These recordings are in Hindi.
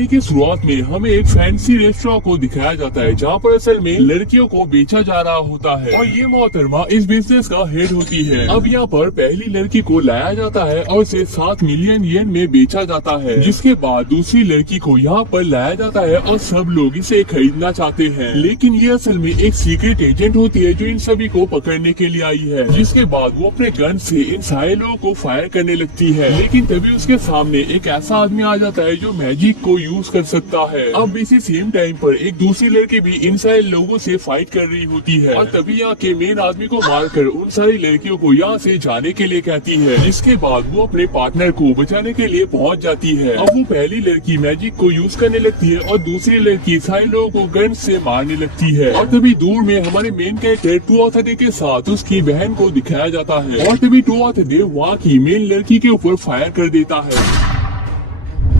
कहानी की शुरुआत में हमें एक फैंसी रेस्टोरेंट को दिखाया जाता है जहाँ पर असल में लड़कियों को बेचा जा रहा होता है और ये मोहतरमा इस बिजनेस का हेड होती है। अब यहाँ पर पहली लड़की को लाया जाता है और उसे 7 मिलियन येन में बेचा जाता है, जिसके बाद दूसरी लड़की को यहाँ पर लाया जाता है और सब लोग इसे खरीदना चाहते हैं। लेकिन ये असल में एक सीक्रेट एजेंट होती है जो इन सभी को पकड़ने के लिए आई है। जिसके बाद वो अपने गन से इन सारे लोगों को फायर करने लगती है, लेकिन तभी उसके सामने एक ऐसा आदमी आ जाता है जो मैजिक को यूज कर सकता है। अब इसी सेम टाइम पर एक दूसरी लड़की भी इन सारे लोगों से फाइट कर रही होती है और तभी यहाँ के मेन आदमी को मारकर उन सारी लड़कियों को यहाँ से जाने के लिए कहती है। जिसके बाद वो अपने पार्टनर को बचाने के लिए पहुँच जाती है। अब वो पहली लड़की मैजिक को यूज करने लगती है और दूसरी लड़की सारे लोगों को गन से मारने लगती है। और तभी दूर में हमारे मेन कैरेक्टर टू ऑथर के साथ उसकी बहन को दिखाया जाता है और तभी टू ऑथर वहाँ की मेन लड़की के ऊपर फायर कर देता है।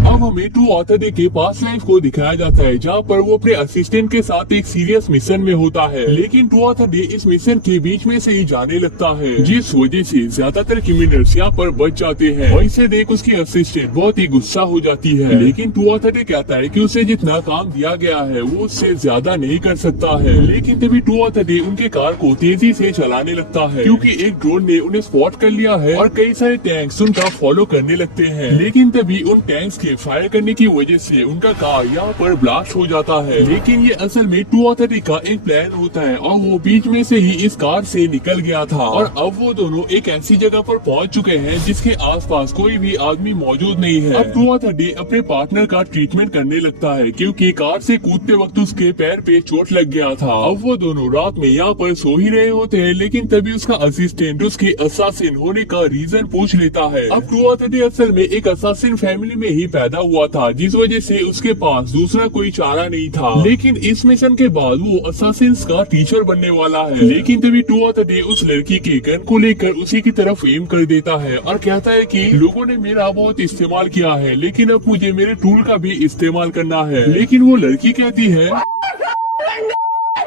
अब हमें टू ऑथर के पास लाइफ को दिखाया जाता है जहाँ पर वो अपने असिस्टेंट के साथ एक सीरियस मिशन में होता है, लेकिन टू ऑथर इस मिशन के बीच में से ही जाने लगता है, जिस वजह से ज्यादातर क्रिमिनल्स यहाँ पर बच जाते हैं। और इसे देख उसकी असिस्टेंट बहुत ही गुस्सा हो जाती है, लेकिन टू ऑथर कहता है कि उसे जितना काम दिया गया है वो उससे ज्यादा नहीं कर सकता है। लेकिन तभी टू ऑथर उनके कार को तेजी से चलाने लगता है क्योंकि एक ड्रोन ने उन्हें स्पॉट कर लिया है और कई सारे टैंक्स उनका फॉलो करने लगते हैं। लेकिन तभी उन टैंक्स के फायर करने की वजह से उनका कार यहाँ पर ब्लास्ट हो जाता है। लेकिन ये असल में टू ऑथर का एक प्लान होता है और वो बीच में से ही इस कार से निकल गया था और अब वो दोनों एक ऐसी जगह पर पहुंच चुके हैं जिसके आसपास कोई भी आदमी मौजूद नहीं है। अब टू ऑथर अपने पार्टनर का ट्रीटमेंट करने लगता है क्योंकि कार से कूदते वक्त उसके पैर पे चोट लग गया था। अब वो दोनों रात में यहाँ पर सो ही रहे होते हैं, लेकिन तभी उसका असिस्टेंट उसके असासिन होने का रीजन पूछ लेता है। अब टू ऑथर असल में एक असासिन फैमिली में ही पैदा हुआ था, जिस वजह से उसके पास दूसरा कोई चारा नहीं था। लेकिन इस मिशन के बाद वो असासिन्स का टीचर बनने वाला है। लेकिन तभी टू ऑथर उस लड़की के गन को लेकर उसी की तरफ एम कर देता है और कहता है कि लोगों ने मेरा बहुत इस्तेमाल किया है, लेकिन अब मुझे मेरे टूल का भी इस्तेमाल करना है। लेकिन वो लड़की कहती है,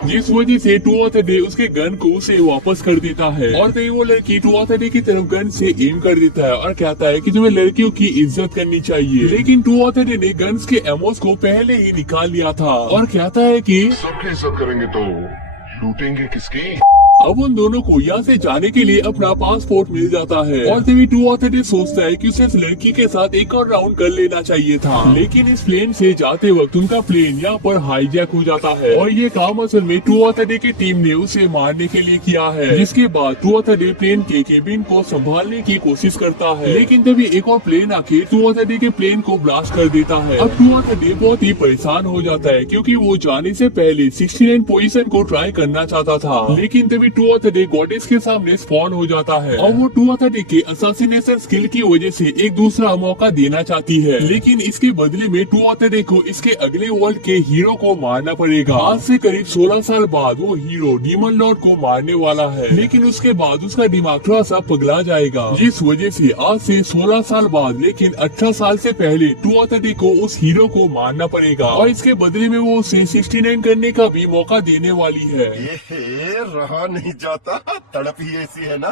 जिस वजह से टू ऑथर उसके गन को उसे वापस कर देता है और तभी वो लड़की टू ऑथर की तरफ गन से एम कर देता है और कहता है कि तुम्हें लड़कियों की इज्जत करनी चाहिए। लेकिन टू ऑथर ने गन्स के एमोस को पहले ही निकाल लिया था और कहता है कि सबकी इज्जत करेंगे तो लूटेंगे किसकी। अब उन दोनों को यहाँ से जाने के लिए अपना पासपोर्ट मिल जाता है और तभी टू ऑथर सोचता है कि उसे इस लड़की के साथ एक और राउंड कर लेना चाहिए था। लेकिन इस प्लेन से जाते वक्त उनका प्लेन यहाँ पर हाईजैक हो जाता है और ये काम असल में टू ऑथर की टीम ने उसे मारने के लिए किया है। जिसके बाद टू ऑथर प्लेन के केबिन को संभालने की कोशिश करता है, लेकिन तभी एक और प्लेन आके टू ऑथर के प्लेन को ब्लास्ट कर देता है। अब टू ऑथर बहुत ही परेशान हो जाता है क्योंकि वो जाने से पहले 69 पोजीशन को ट्राई करना चाहता था, लेकिन तभी टू ऑथर गॉडेस के सामने स्पॉन हो जाता है और वो टू ऑथर के असैसिनेशन स्किल की वजह से एक दूसरा मौका देना चाहती है। लेकिन इसके बदले में टू ऑथर को इसके अगले वर्ल्ड के हीरो को मारना पड़ेगा। आज से करीब 16 साल बाद वो हीरो डीमन लॉर्ड को मारने वाला है, लेकिन उसके बाद उसका दिमाग थोड़ा सा पगला जाएगा, जिस वजह से आज से 16 साल बाद लेकिन 18 साल से पहले टू ऑथर को उस हीरो को मारना पड़ेगा और इसके बदले में वो उसे 69 करने का भी मौका देने वाली है। रहा नहीं जाता, तड़प ही ऐसी है ना।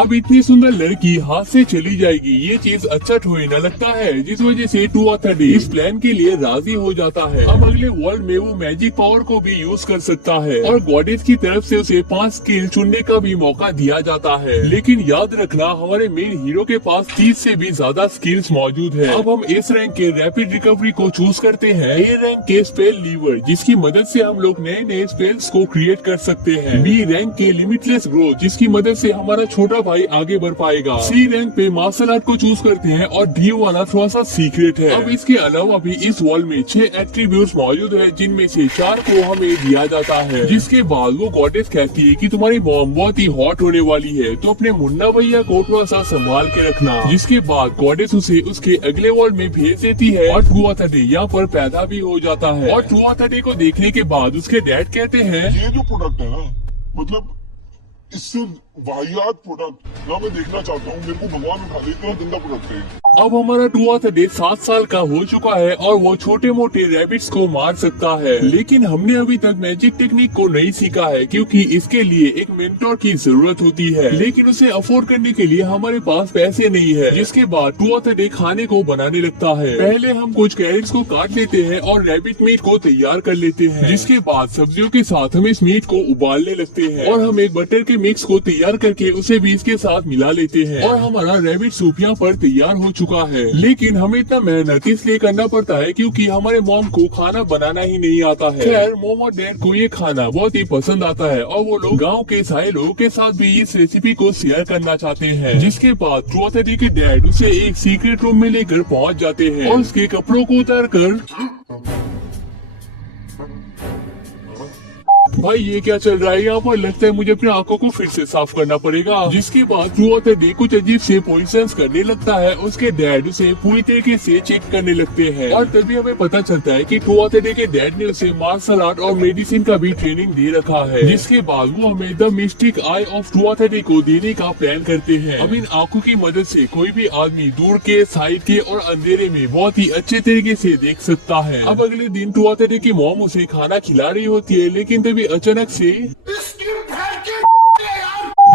अब इतनी सुंदर लड़की हाथ से चली जाएगी, ये चीज अच्छा ठोए न लगता है, जिस वजह से टू ऑथर इस प्लान के लिए राजी हो जाता है। अब अगले वर्ल्ड में वो मैजिक पावर को भी यूज कर सकता है और गॉडेस की तरफ से उसे 5 स्किल चुनने का भी मौका दिया जाता है। लेकिन याद रखना हमारे मेन हीरो के पास 30 से भी ज्यादा स्किल्स मौजूद है। अब हम इस रैंक के रैपिड रिकवरी को चूज करते हैं, ए रैंक के स्पेल लीवर, जिसकी मदद से हम लोग नए नए स्पेल्स को क्रिएट कर सकते हैं। बी रैंक के लिमिटलेस ग्रोथ, जिसकी मदद से हमारा छोटा भाई आगे बढ़ पाएगा। सी रैंक पे मार्शल आर्ट को चूज करते हैं और डी वाला थोड़ा सा सीक्रेट है। अब इसके अलावा भी इस वर्ल्ड में 6 एट्रीब्यूट्स मौजूद है, जिनमें से 4 को हमें दिया जाता है। जिसके बाद वो गॉडेस कहती है कि तुम्हारी मॉम बहुत ही हॉट होने वाली है, तो अपने मुन्ना भैया को थोड़ा सा संभाल के रखना। जिसके बाद गॉडेस उसे उसके अगले वर्ल्ड में भेज देती है और टू ऑथर यहाँ पर पैदा भी हो जाता है। और टू ऑथर को देखने के बाद उसके डैड कहते हैं, ये जो प्रोडक्ट है ना, मतलब इससे वाहियात प्रोडक्ट ना, मैं देखना चाहता हूँ। मेरे को भगवान उठा दे, इतना गंदा प्रोडक्ट है। अब हमारा टुआ थर्टी 7 साल का हो चुका है और वो छोटे मोटे रैबिट्स को मार सकता है, लेकिन हमने अभी तक मैजिक टेक्निक को नहीं सीखा है क्योंकि इसके लिए एक मेंटोर की जरूरत होती है, लेकिन उसे अफोर्ड करने के लिए हमारे पास पैसे नहीं है। जिसके बाद टुआ थर्टी खाने को बनाने लगता है। पहले हम कुछ कैरेट्स को काट लेते हैं और रैबिट मीट को तैयार कर लेते हैं, जिसके बाद सब्जियों के साथ हम इस मीट को उबालने लगते हैं और हम एक बटर के मिक्स को तैयार करके उसे भी इसके साथ मिला लेते हैं और हमारा रैबिट सूप यहाँ पर तैयार हो चुका है। लेकिन हमें इतना मेहनत इसलिए करना पड़ता है क्योंकि हमारे मॉम को खाना बनाना ही नहीं आता है। खैर मॉम और डैड को ये खाना बहुत ही पसंद आता है और वो लोग गांव के सारे लोगों के साथ भी इस रेसिपी को शेयर करना चाहते हैं। जिसके बाद टुआ थर्टी के डैड उसे एक सीक्रेट रूम में लेकर पहुँच जाते हैं और उसके कपड़ों को उतार कर, भाई ये क्या चल रहा है यहाँ पर? लगता है मुझे अपनी आंखों को फिर से साफ करना पड़ेगा। जिसके बाद टुआ थर्टी कुछ अजीब से पोजिशंस करने लगता है। उसके डैड उसे पूरी तरीके से चेक करने लगते हैं और तभी हमें पता चलता है कि टुआ थर्टी के डैड ने उसे मार्शल आर्ट और मेडिसिन का भी ट्रेनिंग दे रखा है। जिसके बाद वो हमें द मिस्टिक आई ऑफ टुआ थर्टी को देने का प्लान करते हैं। अब इन आंखों की मदद से कोई भी आदमी दूर के, साइड के और अंधेरे में बहुत ही अच्छे तरीके से देख सकता है। अब अगले दिन टुआ थर्टी की मॉम उसे खाना खिला रही होती है, लेकिन तभी अचानक से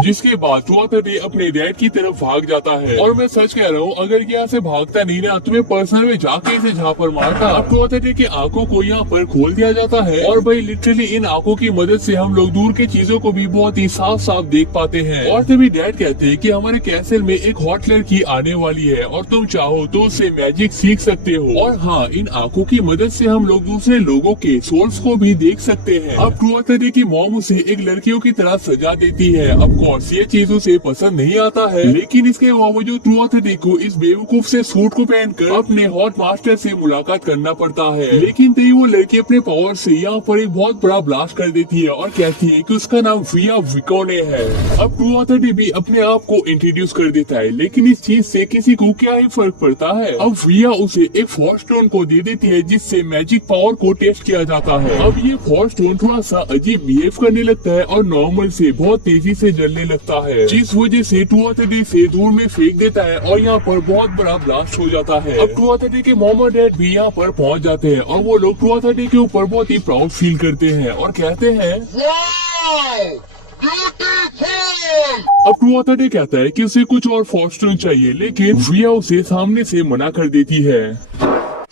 जिसके बाद टुआ थर्टी अपने डैड की तरफ भाग जाता है। और मैं सच कह रहा हूँ, अगर ये यहाँ से भागता नहीं ना तो मैं पर्सनल में जाके इसे झापर मारता। अब टुआ थर्टी की आंखों को यहाँ पर खोल दिया जाता है और भाई लिटरली इन आंखों की मदद से हम लोग दूर की चीजों को भी बहुत ही साफ साफ देख पाते हैं। और तभी डैड कहते हैं कि हमारे कैसल में एक हॉट लड़की आने वाली है और तुम चाहो तो उससे मैजिक सीख सकते हो। और हाँ, इन आंखों की मदद से हम लोग दूसरे लोगों के सोल्स को भी देख सकते हैं। अब टुआ थर्टी की मॉम उसे एक लड़कियों की तरह सजा देती है। अब ये चीज उसे पसंद नहीं आता है, लेकिन इसके बावजूद टुआ थर्टी को इस बेवकूफ से सूट को पहनकर अपने हॉट मास्टर से मुलाकात करना पड़ता है। लेकिन तभी वो लड़की अपने पावर से यहाँ पर एक बहुत बड़ा ब्लास्ट कर देती है और कहती है कि उसका नाम विया विकोने है। अब टुआ थर्टी भी अपने आप को इंट्रोड्यूस कर देता है, लेकिन इस चीज से किसी को क्या ही फर्क पड़ता है। अब विया उसे एक फोर्स स्टोन को दे देती है जिससे मैजिक पावर को टेस्ट किया जाता है। अब ये फोर्स स्टोन थोड़ा सा अजीब बिहेव करने लगता है और नॉर्मल से बहुत तेजी से जलने लगता है, जिस वजह से टुआ थर्टी से दूर में फेंक देता है और यहाँ पर बहुत बड़ा ब्लास्ट हो जाता है। अब टुआ थर्टी के मॉम और डैड भी यहाँ पर पहुँच जाते हैं और वो लोग टुआ थर्टी के ऊपर बहुत ही प्राउड फील करते हैं और कहते हैं अब टुआ थर्टी कहता है कि उसे कुछ और फोर्स चाहिए, लेकिन विया उसे सामने से मना कर देती है।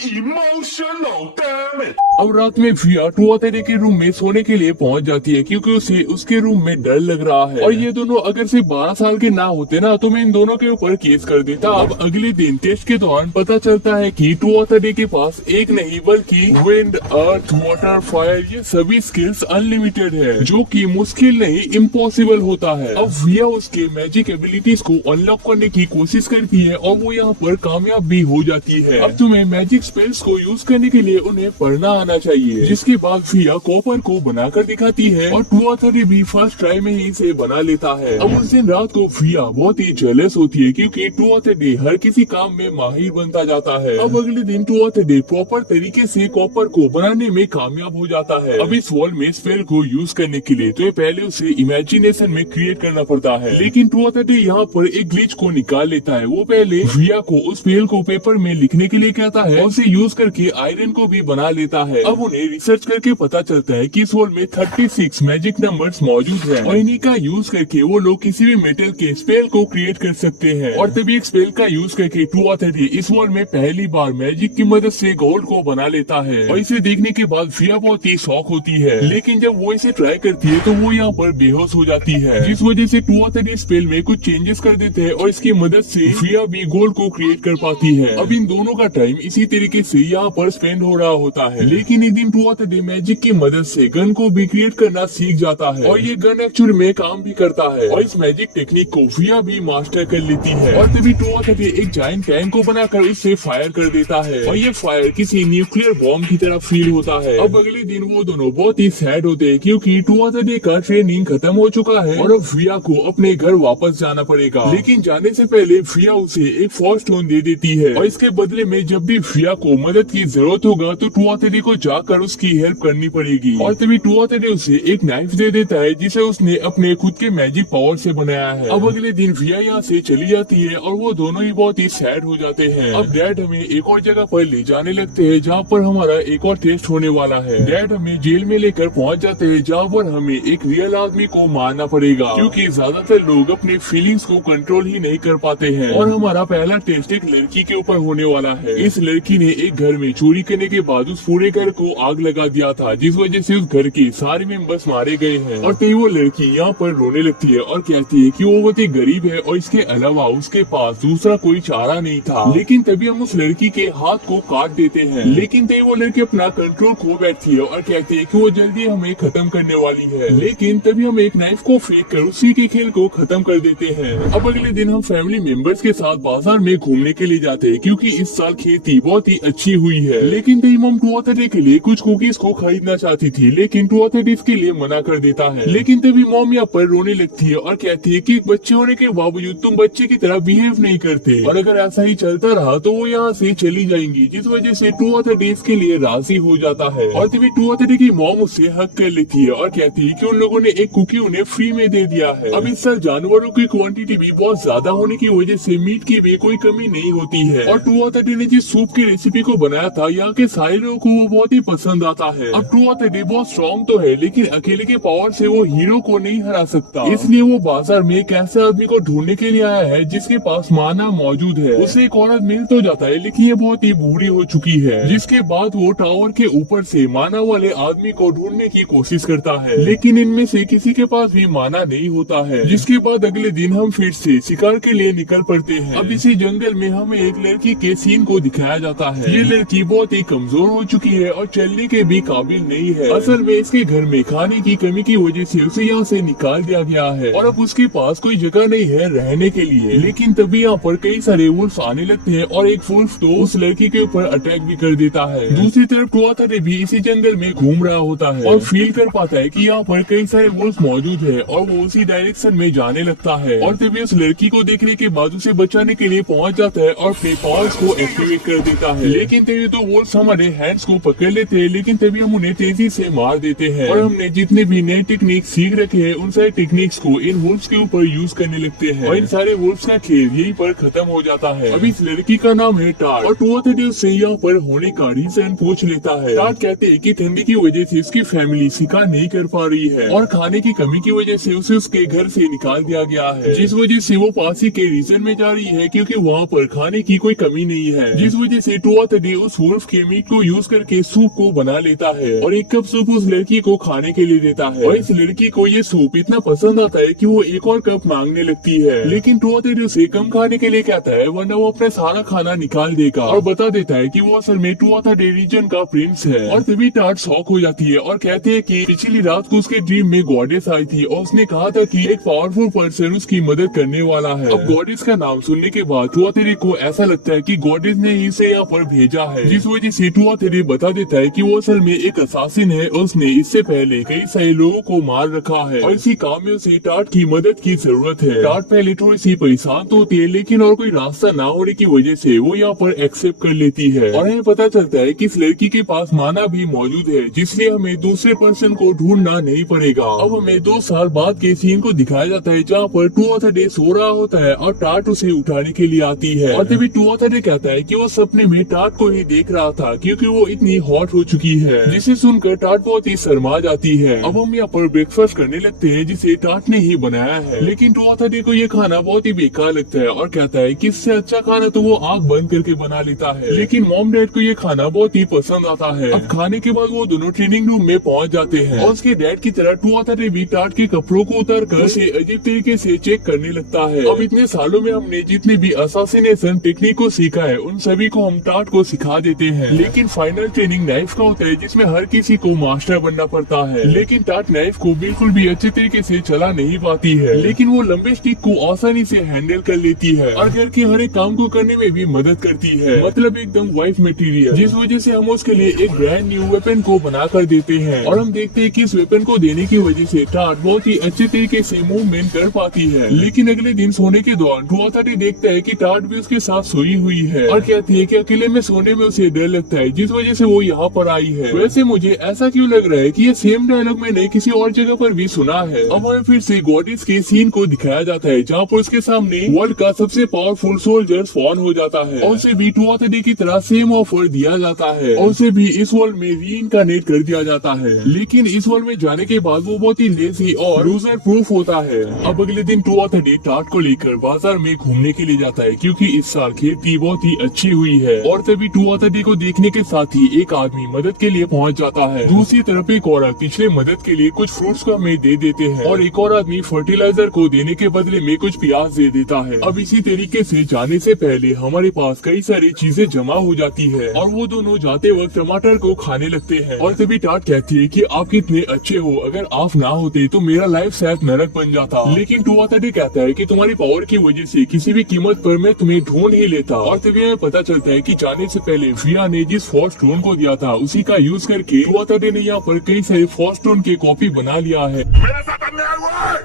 Emotional damage. अब रात में विया टुआ थर्टी के रूम में सोने के लिए पहुंच जाती है क्योंकि उसे उसके रूम में डर लग रहा है। और ये दोनों अगर से 12 साल के ना होते ना तो मैं इन दोनों के ऊपर केस कर देता। अब अगले दिन टेस्ट के दौरान पता चलता है कि टुआ थर्टी के पास एक नहीं बल्कि विंड, अर्थ, वाटर, फायर ये सभी स्किल्स अनलिमिटेड है, जो कि मुश्किल नहीं इम्पॉसिबल होता है। अब विया उसके मैजिक एबिलिटीज को अनलॉक करने की कोशिश करती है और वो यहाँ पर कामयाब भी हो जाती है। अब तुम्हें मैजिक स्पेल्स को यूज करने के लिए उन्हें पढ़ना आना चाहिए। जिसके बाद विया कॉपर को बनाकर दिखाती है और टुआ थर्टी भी फर्स्ट ट्राई में ही इसे बना लेता है। अब उस दिन रात को विया बहुत ही जेलस होती है क्योंकि टुआ थर्टी हर किसी काम में माहिर बनता जाता है। अब अगले दिन टुआ थर्टी प्रॉपर तरीके से कॉपर को बनाने में कामयाब हो जाता है। अब इस वॉल में स्पेल को यूज करने के लिए तो पहले उसे इमेजिनेशन में क्रिएट करना पड़ता है, लेकिन टुआ थर्टी यहाँ पर एक ग्लिच को निकाल लेता है। वो पहले विया को उस स्पेल को पेपर में लिखने के लिए कहता है, उसे यूज करके आयरन को भी बना लेता है। अब उन्हें रिसर्च करके पता चलता है कि इस वर्ल्ड में 36 मैजिक नंबर्स मौजूद हैं और इन्हीं का यूज करके वो लोग किसी भी मेटल के स्पेल को क्रिएट कर सकते हैं। और तभी एक स्पेल का यूज करके टुआ थर्टी इस वर्ल्ड में पहली बार मैजिक की मदद से गोल्ड को बना लेता है। और इसे देखने के बाद विया बहुत ही शॉक होती है, लेकिन जब वो इसे ट्राई करती है तो वो यहाँ पर बेहोश हो जाती है, जिस वजह से टुआ थर्टी स्पेल में कुछ चेंजेस कर देते हैं और इसकी मदद से विया भी गोल्ड को क्रिएट कर पाती है। अब इन दोनों का टाइम इसी तरीके से यहाँ पर स्पेंड हो रहा होता है, लेकिन एक दिन टुआ थर्टी मैजिक की मदद से गन को भी क्रिएट करना सीख जाता है और ये गन एक्चुअली में काम भी करता है और इस मैजिक टेक्निक को विया भी मास्टर कर लेती है। और तभी टुआ थर्टी एक जायंट टैंक को बनाकर उससे फायर कर देता है और ये फायर किसी न्यूक्लियर बॉम्ब की तरह फील होता है। अब अगले दिन वो दोनों बहुत ही सैड होते हैं क्योंकि टुआ थर्टी का ट्रेनिंग खत्म हो चुका है और अब विया को अपने घर वापस जाना पड़ेगा। लेकिन जाने से पहले विया उसे एक फोर्स स्टोन दे देती है और इसके बदले में जब भी विया को मदद की जरूरत होगा तो टू ऑथोरिटी को जाकर उसकी हेल्प करनी पड़ेगी। और तभी टू ऑथोरिटी उसे एक नाइफ दे देता है जिसे उसने अपने खुद के मैजिक पावर से बनाया है। अब अगले दिन विया यहाँ से चली जाती है और वो दोनों ही बहुत ही सैड हो जाते हैं। अब डैड हमें एक और जगह पर ले जाने लगते हैं जहाँ पर हमारा एक और टेस्ट होने वाला है। डैड हमें जेल में लेकर पहुँच जाते हैं जहाँ पर हमें एक रियल आदमी को मारना पड़ेगा क्योंकि ज्यादातर लोग अपने फीलिंग्स को कंट्रोल ही नहीं कर पाते हैं। और हमारा पहला टेस्ट एक लड़की के ऊपर होने वाला है। इस लड़की ने एक घर में चोरी करने के बाद उस पूरे घर को आग लगा दिया था जिस वजह से उस घर के सारे मेंबर्स मारे गए हैं। और तभी वो लड़की यहाँ पर रोने लगती है और कहती है कि वो बहुत ही गरीब है और इसके अलावा उसके पास दूसरा कोई चारा नहीं था। लेकिन तभी हम उस लड़की के हाथ को काट देते हैं। लेकिन तभी वो लड़की अपना कंट्रोल खो बैठती है और कहती है कि वो जल्दी हमें खत्म करने वाली है। लेकिन तभी हम एक नाइफ को फेंक कर उसी के खेल को खत्म कर देते हैं। अब अगले दिन हम फैमिली मेंबर्स के साथ बाजार में घूमने के लिए जाते हैं क्योंकि इस साल खेती बहुत ही अच्छी हुई है। लेकिन तभी मम टू ऑथोरिटी के लिए कुछ कुकीज को खरीदना चाहती थी लेकिन टू ऑथोरिटी इसके लिए मना कर देता है। लेकिन तभी मॉम यहाँ पर रोने लगती है और कहती है कि बच्चे होने के बावजूद तुम बच्चे की तरह बिहेव नहीं करते और अगर ऐसा ही चलता रहा तो वो यहाँ से चली जाएंगी, जिस वजह से टू ऑथोरिटी इसके लिए राजी हो जाता है। और तभी टू ऑथोरिटी की मॉम उससे हक कर लेती है और कहती है कि उन लोगों ने एक कुकी उन्हें फ्री में दे दिया है। अब इस साल जानवरों की क्वांटिटी भी बहुत ज्यादा होने की वजह से मीट की भी कोई कमी नहीं होती है। और टू ऑथोरिटी ने जिस सूप की रेसिपी को बनाया था यहाँ के सारे लोगों को वो बहुत ही पसंद आता है। अब टू ऑथोरिटी बहुत स्ट्रॉन्ग तो है लेकिन अकेले के पावर से वो हीरो को नहीं हरा सकता, इसलिए वो बाजार में एक ऐसे आदमी को ढूंढने के लिए आया है जिसके पास माना मौजूद है। उसे एक औरत मिल तो जाता है लेकिन ये बहुत ही बूढ़ी हो चुकी है, जिसके बाद वो टावर के ऊपर से माना वाले आदमी को ढूंढने की कोशिश करता है लेकिन इनमें से किसी के पास भी माना नहीं होता है। जिसके बाद अगले दिन हम फिर से शिकार के लिए निकल पड़ते हैं। अब इसी जंगल में हमें एक लड़की के सीन को दिखाया जाता है। ये लड़की बहुत ही कमजोर हो चुकी है और चलने के भी काबिल नहीं है। असल में इसके घर में खाने की कमी की वजह से उसे यहाँ से निकाल दिया गया है और अब उसके पास कोई जगह नहीं है रहने के लिए। लेकिन तभी यहाँ पर कई सारे वुल्फ आने लगते हैं और एक वुल्फ तो उस लड़की के ऊपर अटैक भी कर देता है। दूसरी तरफ टू ऑथोरिटी भी इसी जंगल में घूम रहा होता है और फील कर पाता है कि यहाँ पर कई सारे वुल्फ मौजूद है और वो उसी डायरेक्शन में जाने लगता है। और तभी उस लड़की को देखने के बाद उसे बचाने के लिए पहुँच जाता है और अपने पावर्स को एक्टिवेट कर देता है। लेकिन तभी तो वुल्फ हमारे हैंड्स को पकड़ लेते हैं लेकिन तभी हम उन्हें तेजी से मार देते हैं। और हमने जितने भी नए टेक्निक सीख रखे हैं उन सारे टेक्निक्स को इन वुल्फ्स के ऊपर यूज करने लगते हैं और इन सारे वुल्फ्स का खेल यहीं पर खत्म हो जाता है। अब इस लड़की का नाम है टार्ट और टू ऑथोरिटी से यहाँ पर होने का रीजन पूछ लेता है। टार्ट कहते हैं कि ठंडी की वजह से उसकी फैमिली शिकार नहीं कर पा रही है और खाने की कमी की वजह से उसे उसके घर से निकाल दिया गया है, जिस वजह से वो पास ही के रीजन में जा रही है क्योंकि वहाँ पर खाने की कोई कमी नहीं है। जिस वजह से टू ऑथोरिटी उस वुल्फ के मीट को यूज करके सूप को बना लेता है और एक कप सूप उस लड़की को खाने के लिए देता है। और इस लड़की को ये सूप इतना पसंद आता है कि वो एक और कप मांगने लगती है लेकिन टू ऑथोरिटी उसे कम खाने के लिए कहता है वरना वो अपना सारा खाना निकाल देगा और बता देता है कि वो असल में टू ऑथोरिटी रीजन का प्रिंस है। और तभी टार्ट शॉक हो जाती है और कहते हैं कि पिछली रात को उसके ड्रीम में गॉडेस आई थी और उसने कहा था कि एक पावरफुल पर्सन उसकी मदद करने वाला है। अब गॉडेस का नाम सुनने के बाद टू ऑथोरिटी को ऐसा लगता है कि गॉडेस ने ही इसे यहाँ पर भेजा है, जिस वजह से टू ऑथोरिटी बता देता है कि वो असल में एक असासिन है और उसने इससे पहले कई सारे लोगों को मार रखा है और इसी काम में उसे टार्ट की मदद की जरूरत है। टार्ट पहले थोड़ी सी परेशान तो होती है लेकिन और कोई रास्ता ना होने की वजह से वो यहाँ पर एक्सेप्ट कर लेती है और हमें पता चलता है कि इस लड़की के पास माना भी मौजूद है जिसलिए हमें दूसरे पर्सन को ढूंढना नहीं पड़ेगा। अब हमें 2 साल बाद के सीन को दिखाया जाता है जहाँ पर टू ऑथोरिटी सो रहा होता है और टार्ट उसे उठाने के लिए आती है और तभी टू ऑथोरिटी कहता है कि वो सपने में टार्ट को ही देख रहा था क्योंकि वो इतनी हॉट हो चुकी है, जिसे सुनकर टार्ट बहुत ही शर्मा जाती है। अब हम यहाँ पर ब्रेकफास्ट करने लगते हैं जिसे टार्ट ने ही बनाया है लेकिन टू ऑथोरिटी को ये खाना बहुत ही बेकार लगता है और कहता है कि इससे अच्छा खाना तो वो आँख बंद करके बना लेता है। लेकिन मॉम डैड को ये खाना बहुत ही पसंद आता है। अब खाने के बाद वो दोनों ट्रेनिंग रूम में पहुँच जाते हैं और उसके डैड की तरह टू ऑथोरिटी भी टार्ट के कपड़ों को उतार कर उसे अजीब तरीके से चेक करने लगता है। अब इतने सालों में हमने जितने भी असासिनेशन टेक्निक को सीखा है उन सभी को हम टार्ट को सिखा देते हैं लेकिन फाइनल ट्रेनिंग नाइफ का होता है जिसमें हर किसी को मास्टर बनना पड़ता है। लेकिन टार्ट नाइफ को बिल्कुल भी अच्छे तरीके से चला नहीं पाती है लेकिन वो लंबे स्टिक को आसानी से हैंडल कर लेती है और घर के हर एक काम को करने में भी मदद करती है, मतलब एकदम वाइफ मटेरियल, जिस वजह से हम उसके लिए एक ब्रांड न्यू वेपन को बना कर देते हैं और हम देखते हैं कि इस वेपन को देने की वजह से टार्ट बहुत ही अच्छे तरीके से मूवमेंट कर पाती है। लेकिन अगले दिन सोने के दौरान टू ऑथोरिटी देखता है कि टार्ट भी उसके साथ सोई हुई है और कहती है कि अकेले अकेले में सोने में उसे डर लगता है, जिस वजह से वो यहाँ पर आई है। वैसे मुझे ऐसा क्यों लग रहा है कि ये सेम डायलॉग मैंने किसी और जगह पर भी सुना है। अब हमें फिर से गॉडेस के सीन को दिखाया जाता है, जहाँ पर उसके सामने वर्ल्ड का सबसे पावरफुल सोल्जर स्पॉन हो जाता है और उसे भी टू ऑथर डे की तरह सेम ऑफर दिया जाता है और उसे भी इस वर्ल्ड में रीइंकार्नेट कर दिया जाता है। लेकिन इस वर्ल्ड में जाने के बाद वो बहुत ही लेजी और लूजर प्रूफ होता है। अब अगले दिन टू ऑथर डे टाट को लेकर बाजार में घूमने के लिए जाता है, क्योंकि इस साल खेती बहुत ही अच्छी हुई है। और तभी टू ऑथर डे को देखने के साथ ही एक आदमी मदद के लिए पहुंच जाता है। दूसरी तरफ एक औरत पिछले मदद के लिए कुछ फ्रूट्स को हमें दे देते हैं और एक और आदमी फर्टिलाइजर को देने के बदले में कुछ प्याज दे देता है। अब इसी तरीके से जाने से पहले हमारे पास कई सारी चीजें जमा हो जाती है और वो दोनों जाते वक्त टमाटर को खाने लगते हैं। और तभी टाट कहती है कि आप कितने अच्छे हो, अगर आप ना होते तो मेरा लाइफ शायद नरक बन जाता। लेकिन टू ऑथर डे कहता है कि तुम्हारी पावर की वजह से किसी भी कीमत पर मैं तुम्हें ढूंढ ही लेता। और तभी हमें पता चलता है कि जाने से पहले फिया ने जिस फोर्स स्टोन को दिया था उसी का यूज करके टू ऑथर डे ने यहाँ पर कई सारे फोर्स स्टोन की कॉपी बना लिया है, मेरे साथ अन्याय हुआ है,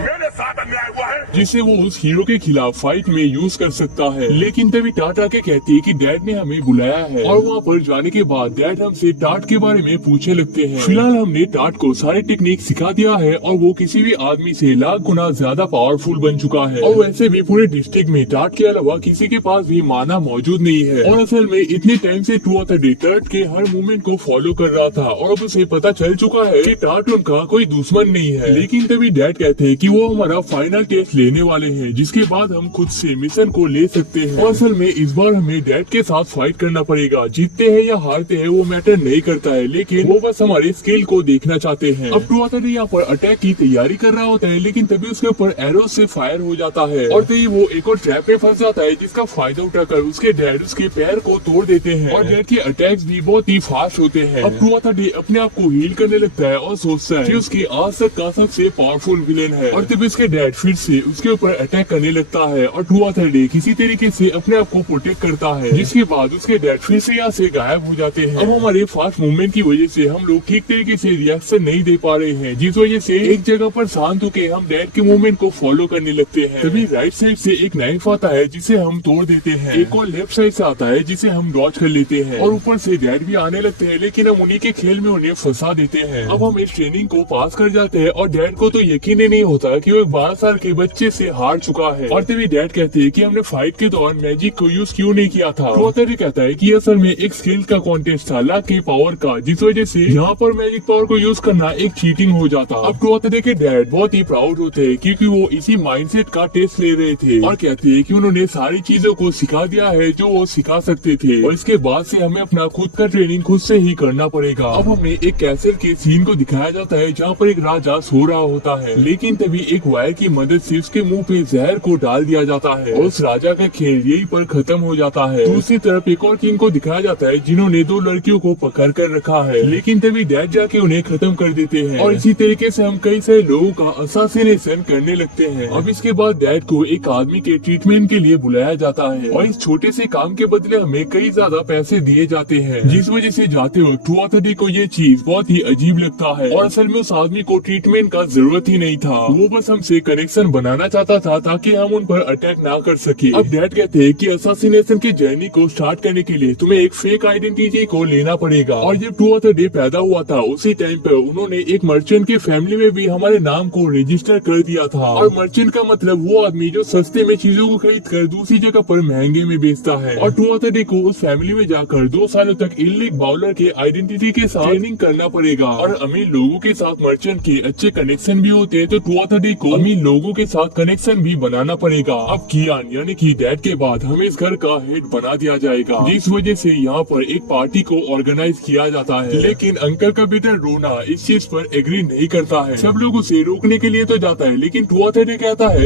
मेरे साथ अन्याय हुआ है। जिसे वो उस हीरो के खिलाफ फाइट में यूज कर सकता है। लेकिन तभी टाट आके कहती है कि डैड ने हमें बुलाया है और वहाँ पर जाने के बाद डैड हमसे टाट के बारे में पूछने लगते हैं। फिलहाल हमने टाट को सारे टेक्निक सिखा दिया है और वो किसी भी आदमी से लाख गुना ज्यादा पावरफुल बन चुका है और वैसे भी पूरे डिस्ट्रिक्ट में टाट के अलावा किसी के पास भी माना मौजूद नहीं है। और असल में इतने टाइम से टू ऑथर डे टाट के हर मूवमेंट को फॉलो कर रहा था और अब उसे पता चल चुका है कि टाट उनका कोई दुश्मन नहीं है। लेकिन तभी डैड कहते हैं कि वो हमारा फाइनल टेस्ट लेने वाले हैं, जिसके बाद हम खुद से मिशन को ले सकते हैं। और असल में इस बार हमें डैड के साथ फाइट करना पड़ेगा। जीतते हैं या हारते हैं वो मैटर नहीं करता है, लेकिन वो बस हमारे स्किल को देखना चाहते हैं। अब टू ऑथर डे यहाँ पर अटैक की तैयारी कर रहा होता है, लेकिन तभी उसके ऊपर एरो से फायर हो जाता है और तभी वो एक और ट्रैप में फंस जाता है, जिसका फायदा उठाकर उसके डैड उसके पैर को तोड़ देते हैं और डैड के अटैक्स भी बहुत ही फास्ट होते हैं। अब टू ऑथर डे अपने आप को हील करने लगता है और सोचता है कि उसके आज तक का सबसे पावरफुल विलेन है। और तभी उसके डैड फिर से उसके ऊपर अटैक करने लगता है और टू ऑथर डे किसी तरीके से अपने आप को प्रोटेक्ट करता है, जिसके बाद उसके डैड फिर से यहाँ से गायब हो जाते हैं। अब हमारे फास्ट मूवमेंट की वजह से हम लोग ठीक तरीके से रिएक्शन नहीं दे पा रहे हैं, जिस वजह से एक जगह पर शांत होकर हम डैड के मूवमेंट को फॉलो करने लगते हैं। तभी राइट साइड से एक नाइफ आता है जिसे हम तोड़ देते हैं, एक और लेफ्ट साइड से आता है जिसे हम डॉज कर लेते हैं और ऊपर से डैड भी आने लगते हैं, लेकिन हम उन्हीं के खेल में उन्हें फंसा देते हैं। अब हम इस ट्रेनिंग को पास कर जाते हैं और डैड को तो यकीन ही नहीं होता कि वो 12 साल के बच्चे से हार चुका है। और तभी डैड कहते हैं कि हमने फाइट के दौरान मैजिक को यूज क्यों नहीं किया था। टू ऑथर डे कहता है कि असल में एक स्किल का कॉन्टेस्ट था, लक की पावर का, जिस वजह से यहाँ पर मैजिक पावर को यूज करना एक चीटिंग हो जाता। अब टू ऑथर डे के डैड बहुत ही प्राउड होते हैं क्योंकि वो इसी माइंडसेट का टेस्ट ले रहे थे और कहते हैं कि उन्होंने सारी चीजों को सिखा दिया है जो वो सिखा सकते थे और इसके बाद से हमें अपना खुद का ट्रेनिंग खुद से ही करना पड़ेगा। अब हमें एक कैसल के सीन को दिखाया जाता है जहाँ पर एक राजा सो रहा होता है, लेकिन तभी एक वायर की मदद से उसके मुंह पे जहर को डाल दिया जाता है और उस राजा का खेल यही पर खत्म हो जाता है। दूसरी तरफ एक और किंग को दिखाया जाता है जिन्होंने 2 लड़कियों को पकड़ कर रखा है, लेकिन तभी डैड जाके उन्हें खत्म कर देते हैं और इसी तरीके से हम कई सारे लोगों का असासिनेशन करने लगते हैं। अब इसके बाद डैड को एक आदमी के ट्रीटमेंट के लिए बुलाया जाता है और इस छोटे से काम के बदले हमें कई ज्यादा पैसे दिए जाते हैं, जिस वजह से जाते वक्त टू ऑथर डे को ये चीज बहुत ही अजीब लगता है और असल में उस आदमी को ट्रीटमेंट का जरूरत ही नहीं था, वो बस हमसे कनेक्शन बनाना चाहता था ताकि हम उन पर अटैक ना कर सके। अब डैड कहते हैं कि असासिनेशन की जर्नी को स्टार्ट करने के लिए तुम्हें एक फेक आइडेंटिटी को लेना पड़ेगा और जब टू ऑथर डे पैदा हुआ था उसी टाइम पर उन्होंने एक मर्चेंट की फैमिली में भी हमारे नाम को रजिस्टर कर दिया था और मर्चेंट का मतलब वो आदमी जो सस्ते में चीजों को खरीद कर दूसरी जगह पर महंगे में बेचता है। और टू ऑथर डे को उस फैमिली में जाकर 2 सालों तक इलीग बाउलर के आइडेंटिटी के साथ ट्रेनिंग करना पड़ेगा और अमीर लोगों के साथ मर्चेंट के अच्छे कनेक्शन भी होते हैं, तो टू ऑथर डे को अमीर लोगों के साथ कनेक्शन भी बनाना पड़ेगा। अब कियान यानी कि डैड के बाद हमें इस घर का हेड बना दिया जाएगा, जिस वजह से यहाँ पर एक पार्टी को ऑर्गेनाइज किया जाता है, लेकिन अंकल का बेटा रोना इस चीज पर एग्री नहीं करता है। सब लोग उसे रोकने के लिए तो जाता है, लेकिन टू ऑथर डे कहता है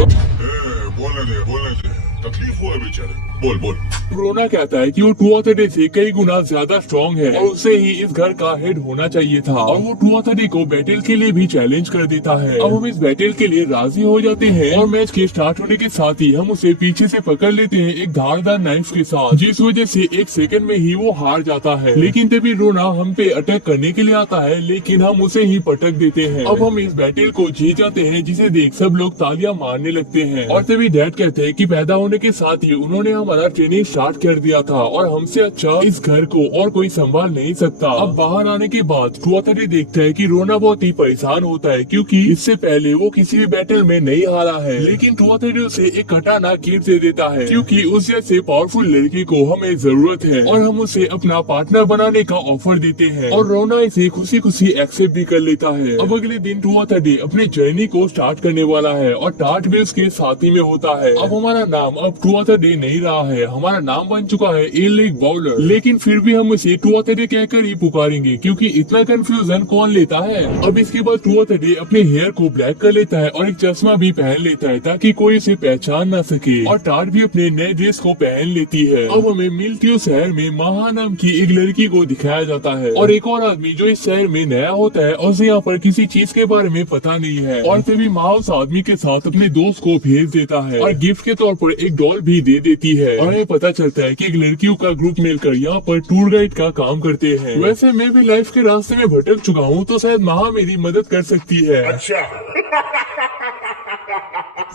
बोलने दे तकलीफ हुआ बेचारे, बोल। रोना कहता है कि वो टू ऑथर डे से कई गुना ज्यादा स्ट्रॉन्ग है और उसे ही इस घर का हेड होना चाहिए था और वो टू ऑथर डे को बैटल के लिए भी चैलेंज कर देता है। अब हम इस बैटल के लिए राजी हो जाते हैं और मैच के स्टार्ट होने के साथ ही हम उसे पीछे से पकड़ लेते हैं एक धारदार नाइफ के साथ, जिस वजह से 1 सेकंड में ही वो हार जाता है। लेकिन तभी रोना हम पे अटैक करने के लिए आता है, लेकिन हम उसे ही पटक देते हैं। अब हम इस बैटल को जीत जाते हैं, जिसे देख सब लोग तालियां मारने लगते हैं और तभी डैड कहते हैं कि पैदा होने के साथ ही उन्होंने हमारा हमारा ट्रेनिंग स्टार्ट कर दिया था और हमसे अच्छा इस घर को और कोई संभाल नहीं सकता। अब बाहर आने के बाद टुआथरी देखता है कि रोना बहुत ही परेशान होता है क्योंकि इससे पहले वो किसी भी बैटल में नहीं हारा है, लेकिन टुआथरी उसे एक कटाना गिफ्ट दे देता है क्योंकि उस जैसे पावरफुल लड़की को हमें जरूरत है और हम उसे अपना पार्टनर बनाने का ऑफर देते हैं और रोना इसे खुशी खुशी एक्सेप्ट भी कर लेता है। अब अगले दिन टुआथरी अपनी जर्नी को स्टार्ट करने वाला है और टार्ट भी उसके साथी में होता है। अब हमारा नाम अब टुआथरी नहीं रहा है, हमारा नाम बन चुका है ए लीग बाउलर, लेकिन फिर भी हम इसे टुआथरी कहकर ही पुकारेंगे क्योंकि इतना कंफ्यूजन कौन लेता है। अब इसके बाद टुआथरी अपने हेयर को ब्लैक कर लेता है और एक चश्मा भी पहन लेता है ताकि कोई उसे पहचान न सके और टार्ट भी अपने नए ड्रेस को पहन लेती है। अब हमें मिल्टियो शहर में महा नाम की एक लड़की को दिखाया जाता है और एक और आदमी जो इस शहर में नया होता है और उसे यहाँ पर किसी चीज के बारे में पता नहीं है और तभी महा उस आदमी के साथ अपने दोस्त को भेज देता है और गिफ्ट के तौर पर एक डॉल भी दे देती है और हमें पता चलता है कि एक लड़कियों का ग्रुप मिलकर यहाँ पर टूर गाइड का काम करते हैं। वैसे मैं भी लाइफ के रास्ते में भटक चुका हूँ तो शायद महा मेरी मदद कर सकती है। अच्छा।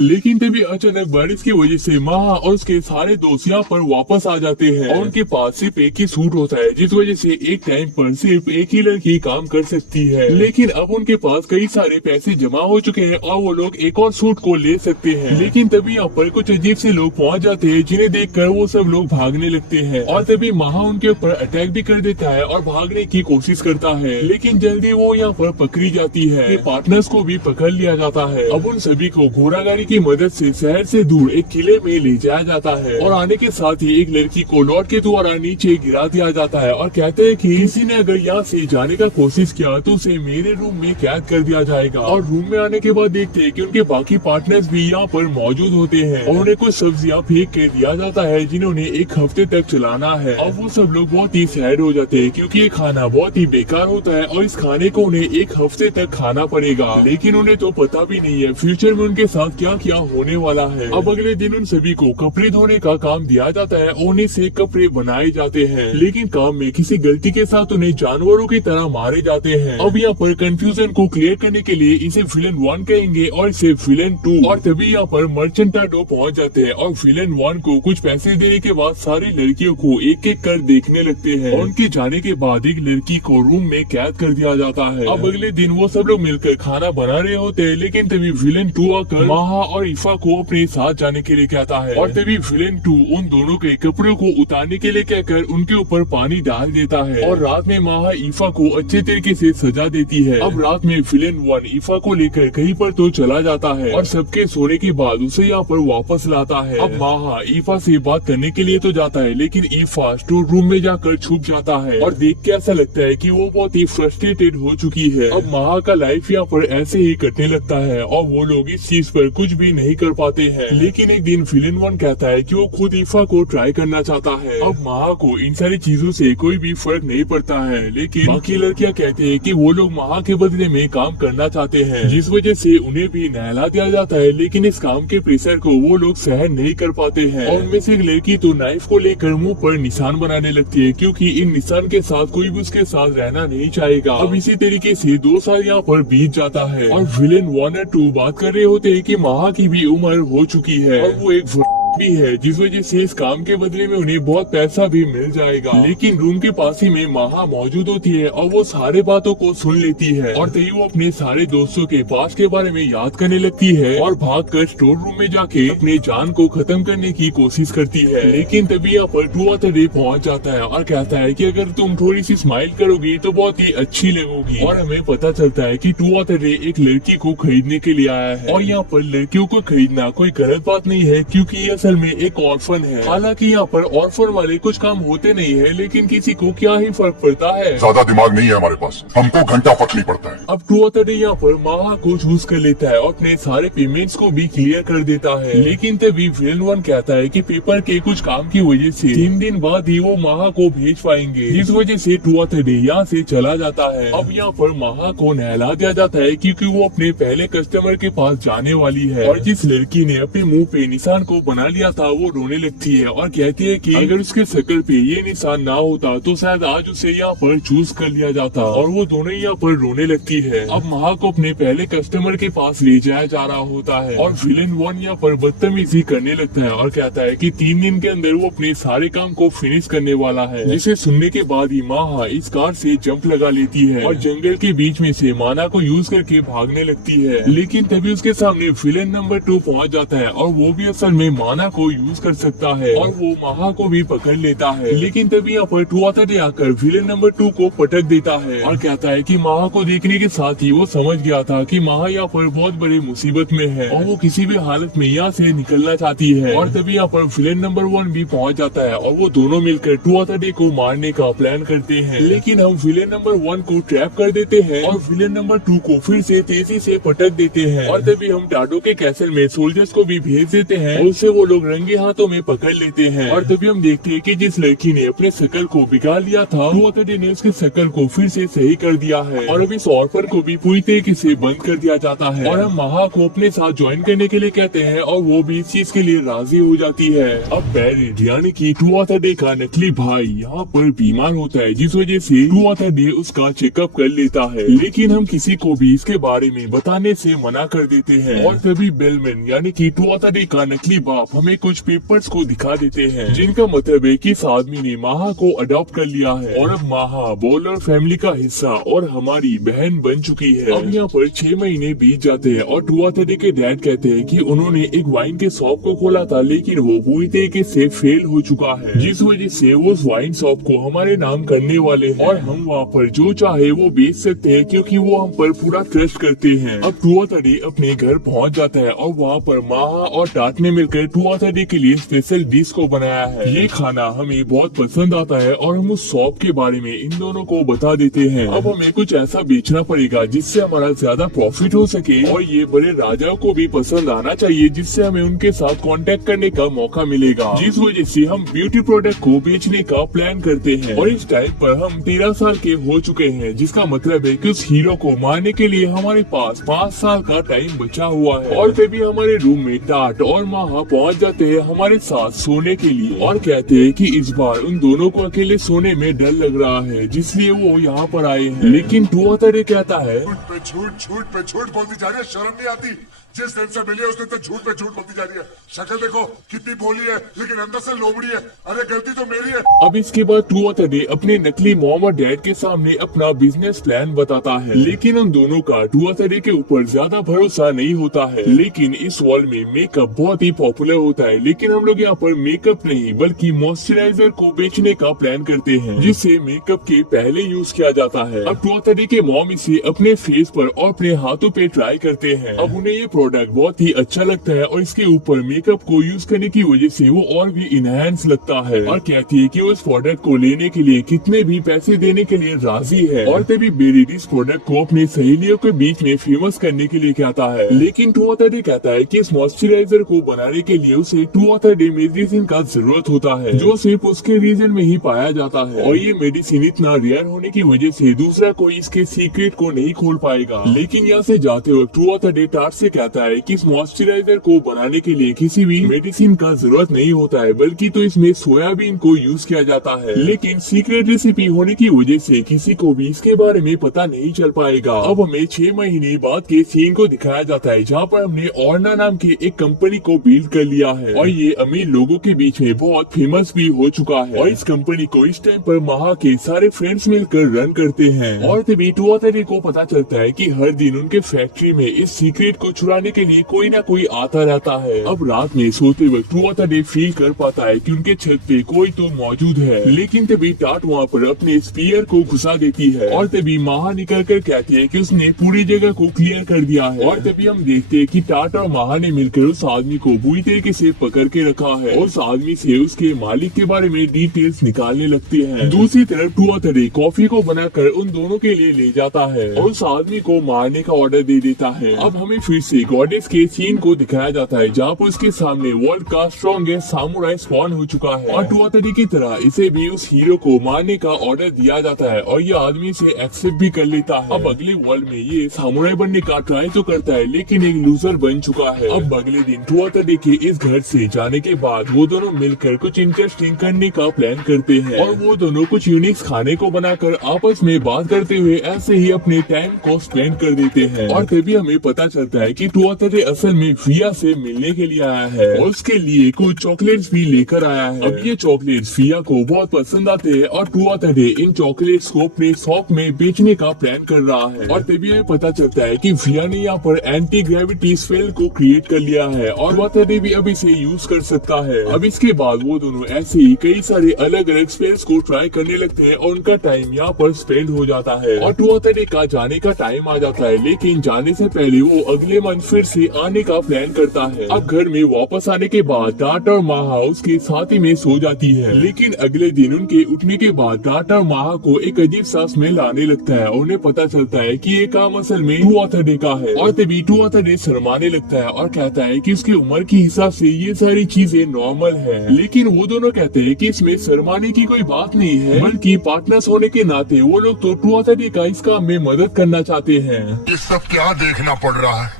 लेकिन तभी अचानक बारिश की वजह से महा और उसके सारे दोस्त यहाँ पर वापस आ जाते हैं और उनके पास सिर्फ एक ही सूट होता है जिस वजह से एक टाइम पर सिर्फ एक ही लड़की काम कर सकती है। लेकिन अब उनके पास कई सारे पैसे जमा हो चुके हैं और वो लोग एक और सूट को ले सकते हैं। लेकिन तभी यहाँ पर कुछ अजीब से लोग पहुँच जाते हैं जिन्हें देखकर वो सब लोग भागने लगते हैं और तभी महा उनके ऊपर अटैक भी कर देता है और भागने की कोशिश करता है, लेकिन जल्दी वो यहाँ पर पकड़ी जाती है। पार्टनर्स को भी पकड़ लिया जाता है। अब उन सभी को घोड़ा गाड़ी की मदद से शहर से दूर एक किले में ले जाया जाता है और आने के साथ ही एक लड़की को लॉर्ड के द्वारा नीचे गिरा दिया जाता है और कहते हैं कि किसी ने अगर यहाँ से जाने का कोशिश किया तो उसे मेरे रूम में कैद कर दिया जाएगा। और रूम में आने के बाद देखते हैं कि उनके बाकी पार्टनर्स भी यहाँ पर मौजूद होते हैं और उन्हें कुछ सब्जियाँ फेंक के दिया जाता है जिन्होंने एक हफ्ते तक चलाना है। अब वो सब लोग बहुत ही सैड हो जाते हैं क्योंकि ये खाना बहुत ही बेकार होता है और इस खाने को उन्हें एक हफ्ते तक खाना पड़ेगा, लेकिन उन्हें तो पता भी नहीं है फ्यूचर में उनके साथ क्या क्या होने वाला है। अब अगले दिन उन सभी को कपड़े धोने का काम दिया जाता है, उन्हीं से कपड़े बनाए जाते हैं, लेकिन काम में किसी गलती के साथ उन्हें जानवरों की तरह मारे जाते हैं। अब यहाँ पर कंफ्यूजन को क्लियर करने के लिए इसे विलेन 1 कहेंगे और इसे विलेन 2। और तभी यहाँ पर मर्चेंट टाडो पहुँच जाते हैं और विलेन 1 को कुछ पैसे देने के बाद सारी लड़कियों को एक एक कर देखने लगते हैं और उनके जाने के बाद एक लड़की को रूम में कैद कर दिया जाता है। अब अगले दिन वो सब लोग मिलकर खाना बना रहे होते हैं, लेकिन तभी विलेन 2 आकर महा और ईफा को अपने साथ जाने के लिए कहता है और तभी विलेन 2 उन दोनों के कपड़ों को उतारने के लिए कहकर उनके ऊपर पानी डाल देता है और रात में महा ईफा को अच्छे तरीके से सजा देती है। अब रात में विलेन 1 ईफा को लेकर कहीं पर तो चला जाता है और सबके सोने के बाद उसे यहाँ पर वापस लाता है। अब महा ईफा से बात करने के लिए तो जाता है, लेकिन ईफा स्टोर रूम में जाकर छुप जाता है और देख के ऐसा लगता है कि वो बहुत ही फ्रस्ट्रेटेड हो चुकी है। अब महा का लाइफ यहाँ पर ऐसे ही कटने लगता है और वो लोग इस चीज पर कुछ भी नहीं कर पाते हैं। लेकिन एक दिन विलेन 1 कहता है कि वो खुद ईफा को ट्राई करना चाहता है। अब महा को इन सारी चीजों से कोई भी फर्क नहीं पड़ता है, लेकिन बाकी लड़कियां कहते हैं कि वो लोग महा के बदले में काम करना चाहते हैं, जिस वजह से उन्हें भी नहला दिया जाता है। लेकिन इस काम के प्रेशर को वो लोग सहन नहीं कर पाते हैं और उनमें से एक लड़की तो नाइफ को लेकर मुंह पर निशान बनाने लगती है क्योंकि इन निशान के साथ कोई भी उसके साथ रहना नहीं चाहेगा। अब इसी तरीके से 2 साल यहाँ पर बीत जाता है और विलेन 1 और 2 बात कर रहे होते हैं कि महा की भी उम्र हो चुकी है और वो एक भी है, जिस वजह से इस काम के बदले में उन्हें बहुत पैसा भी मिल जाएगा। लेकिन रूम के पास ही में महा मौजूद होती है और वो सारे बातों को सुन लेती है और तभी वो अपने सारे दोस्तों के पास के बारे में याद करने लगती है और भागकर स्टोर रूम में जाके अपने जान को खत्म करने की कोशिश करती है। लेकिन तभी यहाँ पर टुआथरी पहुँच जाता है और कहता है कि अगर तुम थोड़ी सी स्माइल करोगी तो बहुत ही अच्छी लगोगी। और हमें पता चलता है कि टुआथरी एक लड़की को खरीदने के लिए आया है और यहाँ पर लड़कियों को खरीदना कोई गलत बात नहीं है क्योंकि ये असल में एक ऑर्फन है। हालांकि यहाँ पर ऑर्फन वाले कुछ काम होते नहीं है, लेकिन किसी को क्या ही फर्क पड़ता है, ज्यादा दिमाग नहीं है हमारे पास, हमको घंटा फर्क नहीं पड़ता है। अब टुआथरी यहाँ पर महा को चूज कर लेता है और अपने सारे पेमेंट्स को भी क्लियर कर देता है। लेकिन तभी विलेन 1 कहता है कि पेपर के कुछ काम की वजह से 3 दिन बाद ही वो महा को भेज पाएंगे, जिस वजह से टुआथरी यहाँ से चला जाता है। अब यहाँ पर महा को नहला दिया जाता है क्योंकि वो अपने पहले कस्टमर के पास जाने वाली है और जिस लड़की ने अपने मुंह पे निशान को बनाया लिया था वो रोने लगती है और कहती है कि अगर उसके शक्ल पे ये निशान ना होता तो शायद आज उसे यहाँ पर चूज कर लिया जाता, और वो दोनों यहाँ पर रोने लगती है। अब महा को अपने पहले कस्टमर के पास ले जाया जा रहा होता है और विलेन 1 यहाँ पर बदतमीजी करने लगता है और कहता है कि 3 दिन के अंदर वो अपने सारे काम को फिनिश करने वाला है। जिसे सुनने के बाद ही महा इस कार से जंप लगा लेती है और जंगल के बीच में से माना को यूज करके भागने लगती है। लेकिन तभी उसके सामने विलेन नंबर 2 पहुंच जाता है और वो भी असल में माना को यूज कर सकता है और वो महा को भी पकड़ लेता है। लेकिन तभी यहाँ पर टुआताडे आकर विलेन नंबर 2 को पटक देता है और कहता है कि महा को देखने के साथ ही वो समझ गया था कि महा यहाँ पर बहुत बड़ी मुसीबत में है और वो किसी भी हालत में यहाँ से निकलना चाहती है। और तभी यहाँ पर विलेन नंबर 1 भी पहुंच जाता है और वो दोनों मिलकर टुआताडे को मारने का प्लान करते हैं। लेकिन हम विलेन नंबर 1 को ट्रैप कर देते हैं और विलेन नंबर 2 को फिर से तेजी से पटक देते हैं। और तभी हम टाडो के कैसल में सोल्जर्स को भी भेज देते हैं और उसे वो लोग रंगे हाथों में पकड़ लेते हैं। और तभी हम देखते हैं कि जिस लड़की ने अपने शकल को बिगाड़ लिया था टुआताडे ने उसके शकल को फिर से सही कर दिया है और अब इस ऑफर को भी पूरी तरीके से बंद कर दिया जाता है। और हम महा को अपने साथ ज्वाइन करने के लिए कहते हैं और वो भी इस चीज के लिए राजी हो जाती है। अब बैरेट यानी कि टुआताडे का नकली भाई यहाँ पर बीमार होता है, जिस वजह से टुआताडे उसका चेकअप कर लेता है। लेकिन हम किसी को भी इसके बारे में बताने से मना कर देते हैं। और तभी बेलमैन यानी कि टुआताडे का नकली बाप हमें कुछ पेपर्स को दिखा देते हैं जिनका मतलब है कि इस आदमी ने महा को अडॉप्ट कर लिया है और अब महा बॉलर फैमिली का हिस्सा और हमारी बहन बन चुकी है। अब यहाँ पर 6 महीने बीत जाते हैं और टुआताडे के डैड कहते हैं कि उन्होंने एक वाइन के शॉप को खोला था लेकिन वो पूरी तरीके से फेल हो चुका है, जिस वजह से वो उस वाइन शॉप को हमारे नाम करने वाले हैं और हम वहाँ पर जो चाहे वो बेच सकते हैं क्योंकि वो हम पर पूरा ट्रस्ट करते हैं। अब टुआताडे अपने घर पहुँच जाता है और वहाँ पर महा और टाट ने मिलकर टुआताडे के लिए स्पेशल डिश को बनाया है। ये खाना हमें बहुत पसंद आता है और हम उस शॉप के बारे में इन दोनों को बता देते हैं। अब हमें कुछ ऐसा बेचना पड़ेगा जिससे हमारा ज्यादा प्रॉफिट हो सके और ये बड़े राजाओं को भी पसंद आना चाहिए, जिससे हमें उनके साथ कांटेक्ट करने का मौका मिलेगा, जिस वजह से हम ब्यूटी प्रोडक्ट को बेचने का प्लान करते हैं। और इस टाइम पर हम 13 साल के हो चुके हैं, जिसका मतलब है कि उस हीरो को मारने के लिए हमारे पास 5 साल का टाइम बचा हुआ है। और तभी हमारे रूम में टाट और महा पहुंच जाते हैं हमारे साथ सोने के लिए और कहते हैं कि इस बार उन दोनों को अकेले सोने में डर लग रहा है, जिसलिए वो यहाँ पर आए हैं। लेकिन टुआताडे कहता है झूठ पे झूठ बोलती जा रही है, शर्म नहीं आती? जिस दिन से मिली है उसने तो झूठ पे झूठ बोलती जा रही है। शक्ल देखो कितनी भोली है लेकिन अंदर से लोमड़ी है। अरे गलती तो मेरी है। अब इसके बाद टुआताडे अपने नकली मॉम और डैड के सामने अपना बिजनेस प्लान बताता है, लेकिन उन दोनों का टुआताडे के ऊपर ज्यादा भरोसा नहीं होता है। लेकिन इस वर्ल्ड में मेकअप बहुत ही पॉपुलर होता है, लेकिन हम लोग यहाँ पर मेकअप नहीं बल्कि मॉइस्चराइजर को बेचने का प्लान करते हैं, जिसे मेकअप के पहले यूज किया जाता है। अब टुआताडे के मॉम इसे अपने फेस पर और अपने हाथों पे ट्राई करते हैं। अब उन्हें ये प्रोडक्ट बहुत ही अच्छा लगता है और इसके ऊपर मेकअप को यूज करने की वजह से वो और भी इनहेंस लगता है और कहती है कि वो इस प्रोडक्ट को लेने के लिए कितने भी पैसे देने के लिए राजी है। और तभी बेरेट इस प्रोडक्ट को अपने सहेलियों के बीच में फेमस करने के लिए कहता है। लेकिन टुआताडे कहता है कि इस मॉइस्चराइजर को बनाने के लिए उसे टुआताडे मेडिसिन का जरूरत होता है, जो सिर्फ उसके रीजन में ही पाया जाता है और ये मेडिसिन इतना रेयर होने की वजह से दूसरा कोई इसके सीक्रेट को नहीं खोल पाएगा। लेकिन यहाँ से जाते हुए टुआताडे टाट से कहता है कि इस मॉइस्चराइजर को बनाने के लिए किसी भी मेडिसिन का जरूरत नहीं होता है, बल्कि तो इसमें सोयाबीन को यूज किया जाता है। लेकिन सीक्रेट रेसिपी होने की वजह से किसी को भी इसके बारे में पता नहीं चल पाएगा। अब हमें 6 महीने बाद के सीन को दिखाया जाता है, जहाँ पर हमने ऑर्ना नाम की एक कंपनी को बिल्ड कर लिया है और ये अमीर लोगों के बीच में बहुत फेमस भी हो चुका है। और इस कंपनी को इस टाइम पर महा के सारे फ्रेंड्स मिलकर रन करते हैं। और तभी टुआताडे को पता चलता है कि हर दिन उनके फैक्ट्री में इस सीक्रेट को चुराने के लिए कोई ना कोई आता रहता है। अब रात में सोते वक्त टुआताडे फील कर पाता है कि उनके छत पे कोई तो मौजूद है। लेकिन तभी टाट वहाँ पर अपने स्पीयर को घुसा देती है और तभी महा निकल कर कहती है कि उसने पूरी जगह को क्लियर कर दिया है। और तभी हम देखते हैं कि टाट और महा ने मिलकर उस आदमी को बुरी तरीके से पकड़ के रखा है और उस आदमी से उसके मालिक के बारे में डिटेल्स निकालने लगते हैं। दूसरी तरफ टुआताडे कॉफी को बनाकर उन दोनों के लिए ले जाता है और उस आदमी को मारने का ऑर्डर दे देता है। अब हमें फिर से गॉडेस के सीन को दिखाया जाता है जहाँ पर उसके सामने वर्ल्ड का स्ट्रॉन्गेस्ट सामुराई स्पॉन हो चुका है और टुआतडी की तरह इसे भी उस हीरो को मारने का ऑर्डर दिया जाता है और ये आदमी से एक्सेप्ट भी कर लेता है। अब अगले वर्ल्ड में ये सामुराई बनने का ट्राई तो करता है लेकिन एक लूजर बन चुका है। अब अगले दिन टुआतडी के इस घर से जाने के बाद वो दोनों मिलकर कुछ इंटरेस्टिंग करने का प्लान करते हैं और वो दोनों कुछ यूनिक खाने को बनाकर आपस में बात करते हुए ऐसे ही अपने टाइम को स्पेंड कर देते हैं। और तभी हमें पता चलता है कि टुआतडी असल में फिया से मिलने के लिए आया है और उसके लिए कुछ चॉकलेट्स भी लेकर आया है। अब ये चॉकलेट्स फिया को बहुत पसंद आते हैं और टुआतडी इन चॉकलेट्स को अपने शॉप में बेचने का प्लान कर रहा है। और तभी हमें पता चलता है कि फिया ने यहाँ पर एंटी ग्रेविटी स्पेल को क्रिएट कर लिया है और टुआतडी भी अब इसे यूज कर सकता है। अब इसके बाद वो दोनों ऐसे ही कई सारे अलग अलग स्पेल्स को ट्राई करने लगते हैं और उनका टाइम यहाँ पर स्पेंड हो जाता है और टुआतडी का जाने का टाइम आ जाता है। लेकिन जाने से पहले वो अगले मंथ फिर से आने का प्लान करता है। अब घर में वापस आने के बाद टाट और माहा उसके साथ ही में सो जाती है लेकिन अगले दिन उनके उठने के बाद टाट और माहा को एक अजीब सा स्मेल आने लगता है और उन्हें पता चलता है कि ये काम असल में टुआतडी का है। और तभी टुआतडी शर्माने लगता है और कहता है कि उसकी उम्र के हिसाब से ये सारी चीजें नॉर्मल है। लेकिन वो दोनों कहते हैं कि इसमें शर्माने की कोई बात नहीं है बल्कि पार्टनर्स होने के नाते वो लोग तो टुआतडी का इस काम में मदद करना चाहते हैं। ये सब क्या देखना पड़ रहा है?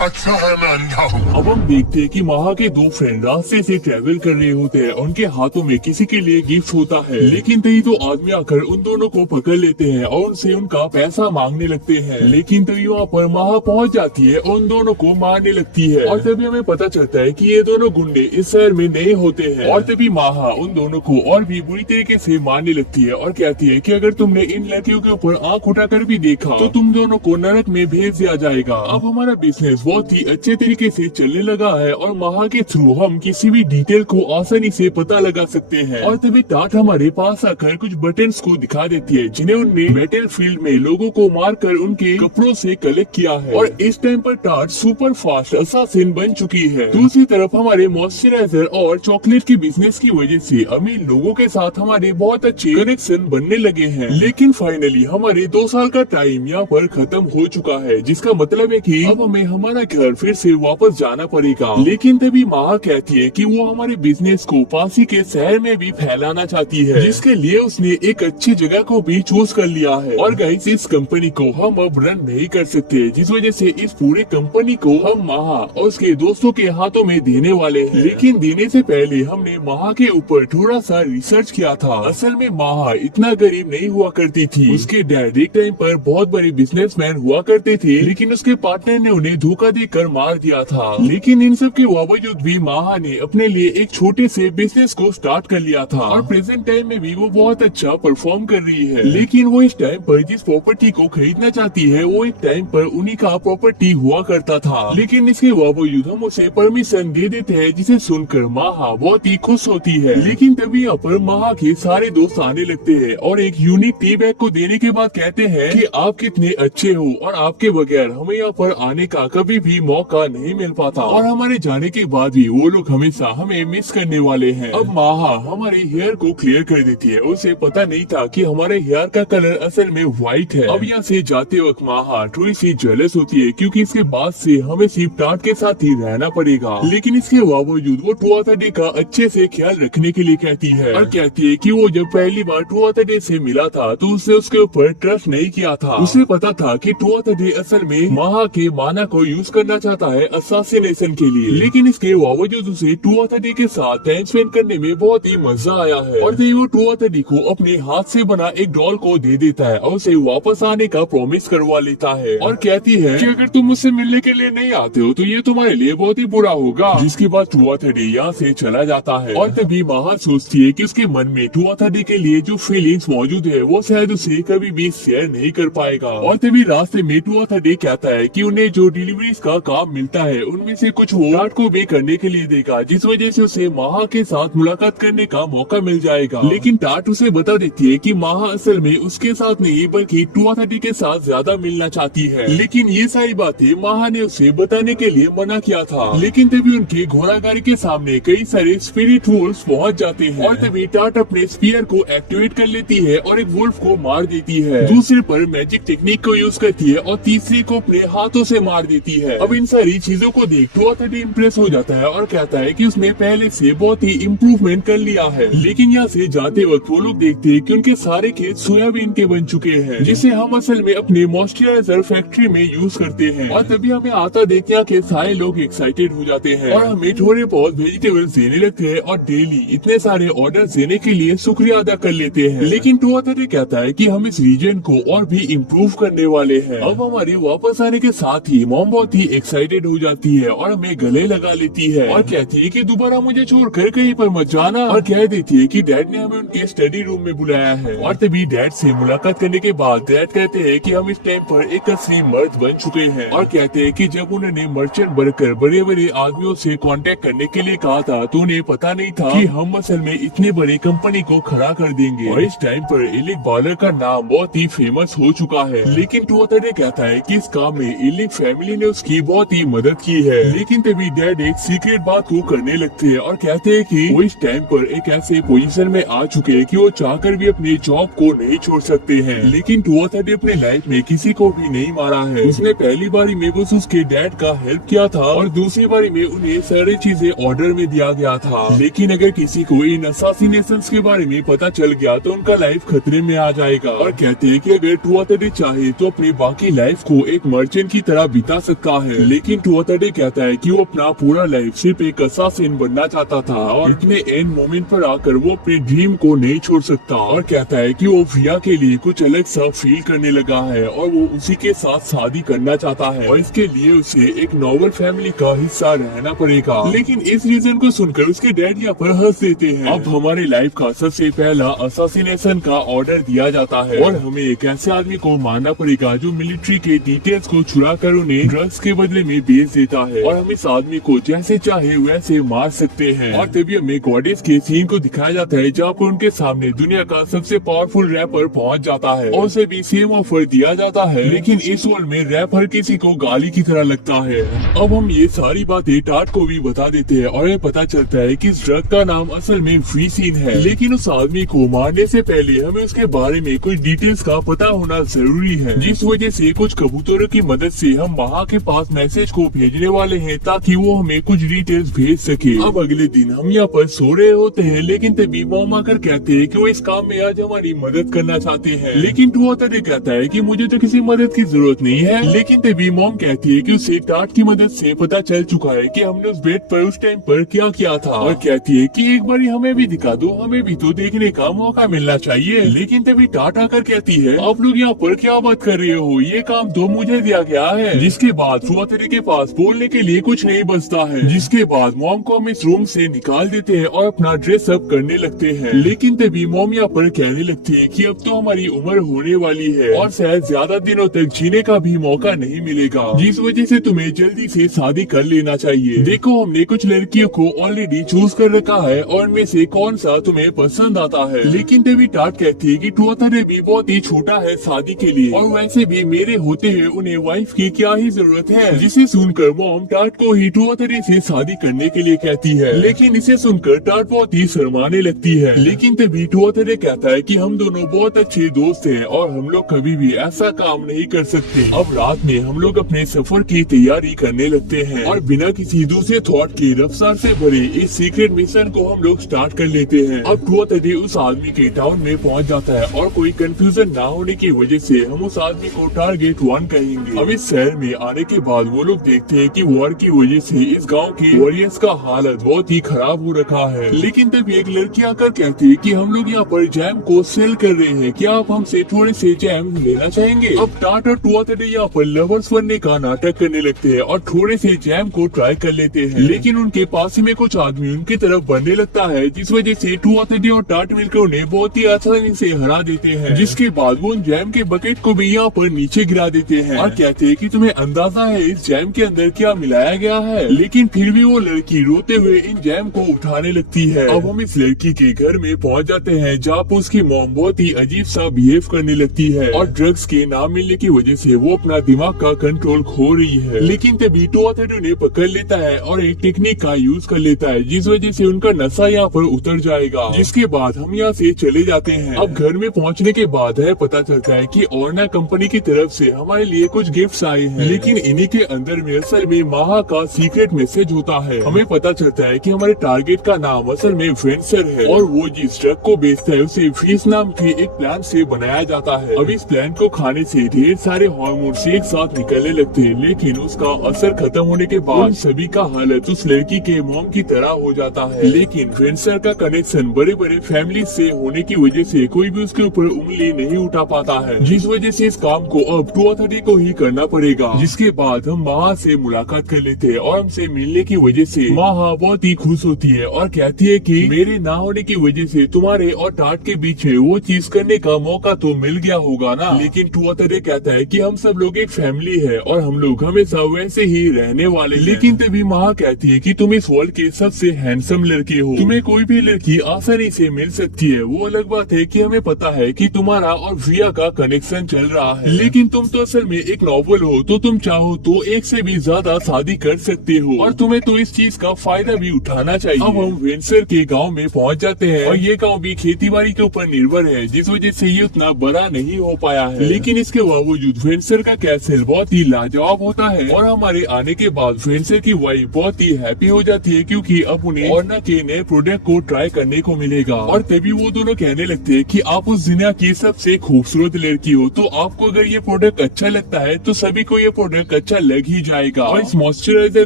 अच्छा है मैं अंधा हूँ। अब हम देखते हैं कि माहा के दो फ्रेंड रास्ते से ट्रेवल कर रहे होते हैं। उनके हाथों में किसी के लिए गिफ्ट होता है लेकिन तभी तो आदमी आकर उन दोनों को पकड़ लेते हैं और उनसे उनका पैसा मांगने लगते हैं। लेकिन तभी वहाँ पर माहा पहुँच जाती है और उन दोनों को मारने लगती है और तभी हमें पता चलता है कि ये दोनों गुंडे इस शहर में नए होते हैं। और तभी माहा उन दोनों को और भी बुरी तरीके से मारने लगती है और कहती है कि अगर तुमने इन लड़कियों के ऊपर आंख उठाकर भी देखा तो तुम दोनों को नरक में भेज दिया जाएगा। अब हमारा बिजनेस बहुत ही अच्छे तरीके से चलने लगा है और माहा के थ्रू हम किसी भी डिटेल को आसानी से पता लगा सकते हैं। और तभी टाट हमारे पास आकर कुछ बटन्स को दिखा देती है जिन्हें उनने बैटल फील्ड में लोगों को मारकर उनके कपड़ों से कलेक्ट किया है और इस टाइम पर टाट सुपर फास्ट असासिन बन चुकी है। दूसरी तरफ हमारे मॉइस्चराइजर और चॉकलेट के बिजनेस की वजह से अमीर लोगों के साथ हमारे बहुत अच्छे कनेक्शन बनने लगे हैं। लेकिन फाइनली हमारे 2 साल का टाइम यहाँ पर खत्म हो चुका है जिसका मतलब है कि अब हमें हमारा घर फिर से वापस जाना पड़ेगा। लेकिन तभी माहा कहती है कि वो हमारे बिजनेस को पासी के शहर में भी फैलाना चाहती है जिसके लिए उसने एक अच्छी जगह को भी चूज कर लिया है। और गाइस इस कंपनी को हम अब रन नहीं कर सकते जिस वजह से इस पूरे कंपनी को हम माहा और उसके दोस्तों के हाथों में देने वाले हैं। लेकिन देने से पहले हमने माहा के ऊपर थोड़ा सा रिसर्च किया था। असल में माहा इतना गरीब नहीं हुआ करती थी। उसके डैड एक टाइम पर बहुत बड़े बिजनेसमैन हुआ करते थे लेकिन उसके पार्टनर ने उन्हें धोखा देकर मार दिया था। लेकिन इन सब के बावजूद भी माहा ने अपने लिए एक छोटे से बिजनेस को स्टार्ट कर लिया था और प्रेजेंट टाइम में भी वो बहुत अच्छा परफॉर्म कर रही है। लेकिन वो इस टाइम पर जिस प्रॉपर्टी को खरीदना चाहती है वो एक टाइम पर उन्हीं का प्रॉपर्टी हुआ करता था। लेकिन इसके बावजूद हम उसे परमिशन दे देते हैं जिसे सुनकर माहा बहुत ही खुश होती है। लेकिन तभी यहाँ पर माहा के सारे दोस्त आने लगते हैं और एक यूनिक टी बैग को देने के बाद कहते हैं कि आप कितने अच्छे हो और आपके बगैर हमें यहाँ पर आने का कभी भी मौका नहीं मिल पाता और हमारे जाने के बाद भी वो लोग हमेशा हमें मिस करने वाले हैं। अब माहा हमारे हेयर को क्लियर कर देती है। उसे पता नहीं था कि हमारे हेयर का कलर असल में व्हाइट है। अब यहाँ से जाते वक्त माहा थोड़ी सी जेलस होती है क्योंकि इसके बाद से हमें सिर्फ टाट के साथ ही रहना पड़ेगा। लेकिन इसके बावजूद वो टुआतडी का अच्छे से ख्याल रखने के लिए कहती है और कहती है कि वो जब पहली बार टुआतडी से मिला था तो उसने उसके ऊपर ट्रस्ट नहीं किया था। उसे पता था कि टुआतडी असल में माहा के माना को यूज करना चाहता है असासिनेशन के लिए। लेकिन इसके बावजूद उसे टुआतडी के साथ टाइम स्पेंड करने में बहुत ही मजा आया है और वो टुआतडी को अपने हाथ से बना एक डॉल को दे देता है और उसे वापस आने का प्रॉमिस करवा लेता है और कहती है कि अगर तुम मुझसे मिलने के लिए नहीं आते हो तो ये तुम्हारे लिए बहुत ही बुरा होगा। जिसके बाद टुआतडी यहाँ से चला जाता है और तभी माहा सोचती है कि उसके मन में टुआतडी के लिए जो फीलिंग्स मौजूद है वो शायद उसे कभी भी शेयर नहीं कर पाएगा। और तभी रास्ते में टुआतडी कहता है कि उन्हें जो डिलीवरीज का काम मिलता है उनमें से कुछ वो टाट को भी करने के लिए देगा जिस वजह से उसे माहा के साथ मुलाकात करने का मौका मिल जाएगा। लेकिन टाट उसे बता देती है कि माहा असल में उसके साथ नहीं बल्कि टुआतडी के साथ ज्यादा मिलना चाहती है। लेकिन ये सारी बातें माहा ने उसे बताने के लिए मना किया था। लेकिन तभी उनके घोड़ा गाड़ी के सामने कई सारे स्पिरिट वुल्फ पहुंच जाते हैं और तभी टाट अपने स्पीयर को एक्टिवेट कर लेती है और एक वुल्फ को मार देती है। दूसरे पर मैजिक टेक्निक को यूज करती है और तीसरे को अपने हाथों से मार देती है। अब इन सारी चीजों को देख 230 इम्प्रेस हो जाता है और कहता है कि उसने पहले से बहुत ही इम्प्रूवमेंट कर लिया है। लेकिन यहाँ से जाते वक्त वो लोग देखते हैं कि उनके सारे खेत सोयाबीन के बन चुके हैं, जिसे हम असल में अपने मॉइस्चराइजर फैक्ट्री में यूज करते हैं। और तभी हमें आता देखने के सारे लोग एक्साइटेड हो जाते हैं और हमें थोड़े बहुत वेजिटेबल्स देने लगते हैं और डेली इतने सारे ऑर्डर देने के लिए शुक्रिया अदा कर लेते हैं। लेकिन 230 कहता है कि हम इस रीजन को और भी इम्प्रूव करने वाले हैं। अब हमारे वापस आने के साथ ही मॉम बहुत ही एक्साइटेड हो जाती है और हमें गले लगा लेती है और कहती है कि दोबारा मुझे छोड़कर कहीं पर मत जाना, और कह देती है कि डैड ने हमें उनके स्टडी रूम में बुलाया है। और तभी डैड से मुलाकात करने के बाद डैड कहते हैं कि हम इस टाइम पर एक असली मर्द बन चुके हैं और कहते हैं कि जब उन्होंने मर्चेंट बनकर बड़े बड़े आदमियों से कांटेक्ट करने के लिए कहा था तो उन्हें पता नहीं था कि हम असल में इतनी बड़ी कंपनी को खड़ा कर देंगे। और इस टाइम पर इलिक बालर का नाम बहुत ही फेमस हो चुका है। लेकिन 230 कहता है कि इस काम में इलिक फैमिली ने उसकी बहुत ही मदद की है। लेकिन तभी डैड एक सीक्रेट बात को करने लगते हैं और कहते हैं कि वो इस टाइम पर एक ऐसे पोजीशन में आ चुके हैं कि वो चाहकर भी अपनी जॉब को नहीं छोड़ सकते हैं। लेकिन 230 अपने लाइफ में किसी को भी नहीं मारा है। उसने पहली बारी में बस उसके डैड का हेल्प किया था और दूसरी बारी में उन्हें सारी चीजें ऑर्डर में दिया गया था। लेकिन अगर किसी को इन असासिनेशंस के बारे में पता चल गया तो उनका लाइफ खतरे में आ जाएगा। और कहते हैं कि अगर 230 चाहे तो अपनी बाकी लाइफ को एक मर्चेंट की तरह बिता सकता है। लेकिन 230 कहता है कि वो अपना पूरा लाइफ सिर्फ एक असासिन बनना चाहता था और इतने एंड मोमेंट पर आकर वो अपने ड्रीम को नहीं छोड़ सकता। और कहता है कि वो विया के लिए कुछ अलग सा फील करने लगा है और वो उसी के साथ शादी करना चाहता है और इसके लिए उसे एक नॉर्मल फैमिली का हिस्सा रहना पड़ेगा। लेकिन इस रीजन को सुनकर उसके डैड यहाँ पर हंस देते हैं। अब हमारी लाइफ का सबसे पहला असासिनेशन का ऑर्डर दिया जाता है और हमें एक ऐसे आदमी को मारना पड़ेगा जो मिलिट्री के डिटेल्स को चुरा कर उन्हें ड्रग्स के बदले में बेच देता है और हम इस आदमी को जैसे चाहे वैसे मार सकते हैं। और तभी हमें गॉडेस के सीन को दिखाया जाता है जहाँ पर उनके सामने दुनिया का सबसे पावरफुल रैपर पहुँच जाता है और उसे भी सेम ऑफर दिया जाता है। लेकिन इस वर्ल्ड में रैप हर किसी को गाली की तरह लगता है। अब हम ये सारी बातें टाट को भी बता देते हैं और ये पता चलता है कि इस ड्रग का नाम असल में फ्रीसीन है। लेकिन उस आदमी को मारने से पहले हमें उसके बारे में कुछ डिटेल्स का पता होना जरूरी है, जिस वजह से कुछ कबूतरों की मदद से हम वहाँ के पास मैसेज को भेजने वाले हैं ताकि वो हमें कुछ डिटेल्स भेज सके। अब अगले दिन हम यहाँ पर सो रहे होते हैं लेकिन तभी मॉम आकर कहते हैं कि वो इस काम में आज हमारी मदद करना चाहते हैं। लेकिन 230 कहता है कि मुझे तो किसी मदद की जरूरत नहीं है। लेकिन तभी मॉम कहती है कि उसे टाट की मदद से पता चल चुका है कि हमने उस बेड पर उस टाइम पर क्या किया था और कहती है कि एक बार हमें भी दिखा दो, हमें भी तो देखने का मौका मिलना चाहिए। लेकिन तभी टाट आकर कहती है आप लोग यहाँ पर क्या बात कर रहे हो, ये काम तो मुझे दिया गया है। जिसके बाद 230 के पास बोलने के लिए कुछ नहीं बचता है। जिसके बाद मॉम को हम इस रूम से निकाल देते हैं और अपना ड्रेस अप करने लगते हैं। लेकिन तभी मॉम यहाँ पर कहने लगती है कि अब तो हमारी उम्र होने वाली है और शायद ज्यादा दिनों तक जीने का भी मौका नहीं मिलेगा, जिस वजह से तुम्हें जल्दी से शादी कर लेना चाहिए। देखो हमने कुछ लड़कियों को ऑलरेडी चूज कर रखा है और उनमें से कौन सा तुम्हें पसंद आता है। लेकिन तभी टाट कहती है कि 230 भी बहुत ही छोटा है शादी के लिए और वैसे भी मेरे होते हुए उन्हें वाइफ की क्या ही जरूरत है। जिसे सुनकर मॉम टाट को ही 230 से शादी करने के लिए कहती है। लेकिन इसे सुनकर टाट बहुत ही शर्माने लगती है। लेकिन तभी 230 कहता है कि हम दोनों बहुत अच्छे दोस्त हैं और हम लोग कभी भी ऐसा काम नहीं कर सकते। अब रात में हम लोग अपने सफर की तैयारी करने लगते हैं और बिना किसी दूसरे थॉट की रफ्तार से भरे इस सीक्रेट मिशन को हम लोग स्टार्ट कर लेते हैं। अब 230 उस आदमी के टाउन में पहुंच जाता है और कोई कंफ्यूजन ना होने की वजह से हम उस आदमी को टारगेट 1 कहेंगे। अब इस शहर में आने के बाद वो लोग देखते हैं कि वॉर की वजह से इस गांव के वॉरियर्स का हालत बहुत ही खराब हो रखा है। लेकिन तभी एक लड़की आकर कहती है कि हम लोग यहाँ पर जैम को सेल कर रहे हैं, क्या आप हमसे थोड़े से जैम लेना चाहेंगे। अब टाट और 230 यहाँ पर लवर्स बनने का नाटक करने लगते हैं और थोड़े से जैम को ट्राई कर लेते हैं। लेकिन उनके पास में कुछ आदमी उनकी तरफ बढ़ने लगता है, जिस वजह से 230 और टाट मिलकर उन्हें बहुत ही आसानी से हरा देते हैं। जिसके बाद वो उन जैम के बकेट को भी यहाँ पर नीचे गिरा देते हैं और कहते हैं कि तुम्हें अंदाजा है इस जैम के अंदर क्या मिलाया गया है। लेकिन फिर भी वो लड़की रोते हुए इन जैम को उठाने लगती है। अब हम इस लड़की के घर में पहुँच जाते हैं जहाँ पर उसकी मॉम बहुत ही अजीब सा बिहेव करने लगती है और ड्रग्स के ना मिलने की वजह से वो अपना दिमाग का कंट्रोल खो रही है। लेकिन तभी 230 उन्हें पकड़ लेता है और एक टेक्निक का यूज कर लेता है, जिस वजह से उनका नशा यहाँ पर उतर जाएगा। जिसके बाद हम यहाँ से चले जाते हैं। अब घर में पहुँचने के बाद है पता चलता है कि ऑर्ना कंपनी की तरफ से हमारे लिए कुछ गिफ्ट्स आए हैं। लेकिन इन्हीं के अंदर में असल में माहा का सीक्रेट मैसेज होता है। हमें पता चलता है कि हमारे टारगेट का नाम असल में वेंसर है और वो जिस ड्रग को बेचता है उसे फीस नाम के एक प्लान से बनाया जाता है। अब इस प्लान को खाने से ढेर सारे हार्मोन्स एक साथ निकलने लगते हैं, लेकिन उसका असर खत्म होने के बाद सभी का हालत उस लड़की के मॉम की तरह हो जाता है। लेकिन वेंसर का कनेक्शन बड़े बड़े फैमिली से होने की वजह से कोई भी उसके ऊपर उंगली नहीं उठा पाता है, जिस वजह से इस काम को अब 2:30 को ही करना पड़ेगा। जिसके बाद हम माहा से मुलाकात कर लेते हैं और हमसे मिलने की वजह से माहा बहुत ही खुश होती है और कहती है कि मेरे ना होने की वजह से तुम्हारे और टाट के बीच में वो चीज करने का मौका तो मिल गया होगा ना। लेकिन 2:30 कहता है कि हम सब लोग एक फैमिली है और हम लोग हमेशा वैसे ही रहने वाले। लेकिन तभी माहा कहती है कि तुम इस वर्ल्ड के सबसे हैंडसम लड़के हो, तुम्हें कोई भी लड़की आसानी से मिल सकती है। वो अलग बात है कि हमें पता है कि तुम्हारा और विया का कनेक्शन चल रहा है, लेकिन तुम तो असल में एक नॉवल हो, तो तुम चाहो तो एक से भी ज्यादा शादी कर सकते हो और तुम्हें तो इस चीज का फायदा भी उठाना चाहिए। अब हम वेंसर के गांव में पहुंच जाते हैं और ये गांव भी खेतीबाड़ी के ऊपर निर्भर है, जिस वजह से ये उतना बड़ा नहीं हो पाया है। लेकिन इसके बावजूद वेंसर का कैसल बहुत ही लाजवाब होता है और हमारे आने के बाद वेंसर की वाइफ बहुत ही हैप्पी हो जाती है क्योंकि अब उन्हें ऑर्ना के नए प्रोडक्ट को ट्राई करने को मिलेगा। और तभी वो दोनों कहने लगते हैं कि आप उस दुनिया की सबसे खूबसूरत लड़की हो, तो आपको अगर ये प्रोडक्ट अच्छा लगता है तो सभी को ये प्रोडक्ट अच्छा लग ही जाएगा। और इस मॉइस्चराइजर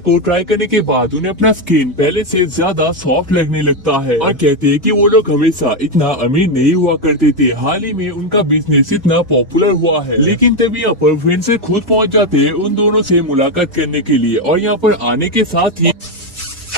को ट्राई करने के बाद उन्हें अपना स्किन पहले से ज्यादा सॉफ्ट लगने लगता है और कहते हैं कि वो लोग हमेशा इतना अमीर नहीं हुआ करते थे, हाल ही में उनका बिजनेस इतना पॉपुलर हुआ है। लेकिन तभी यहाँ पर वेंसर खुद पहुँच जाते हैं उन दोनों से मुलाकात करने के लिए और यहाँ पर आने के साथ ही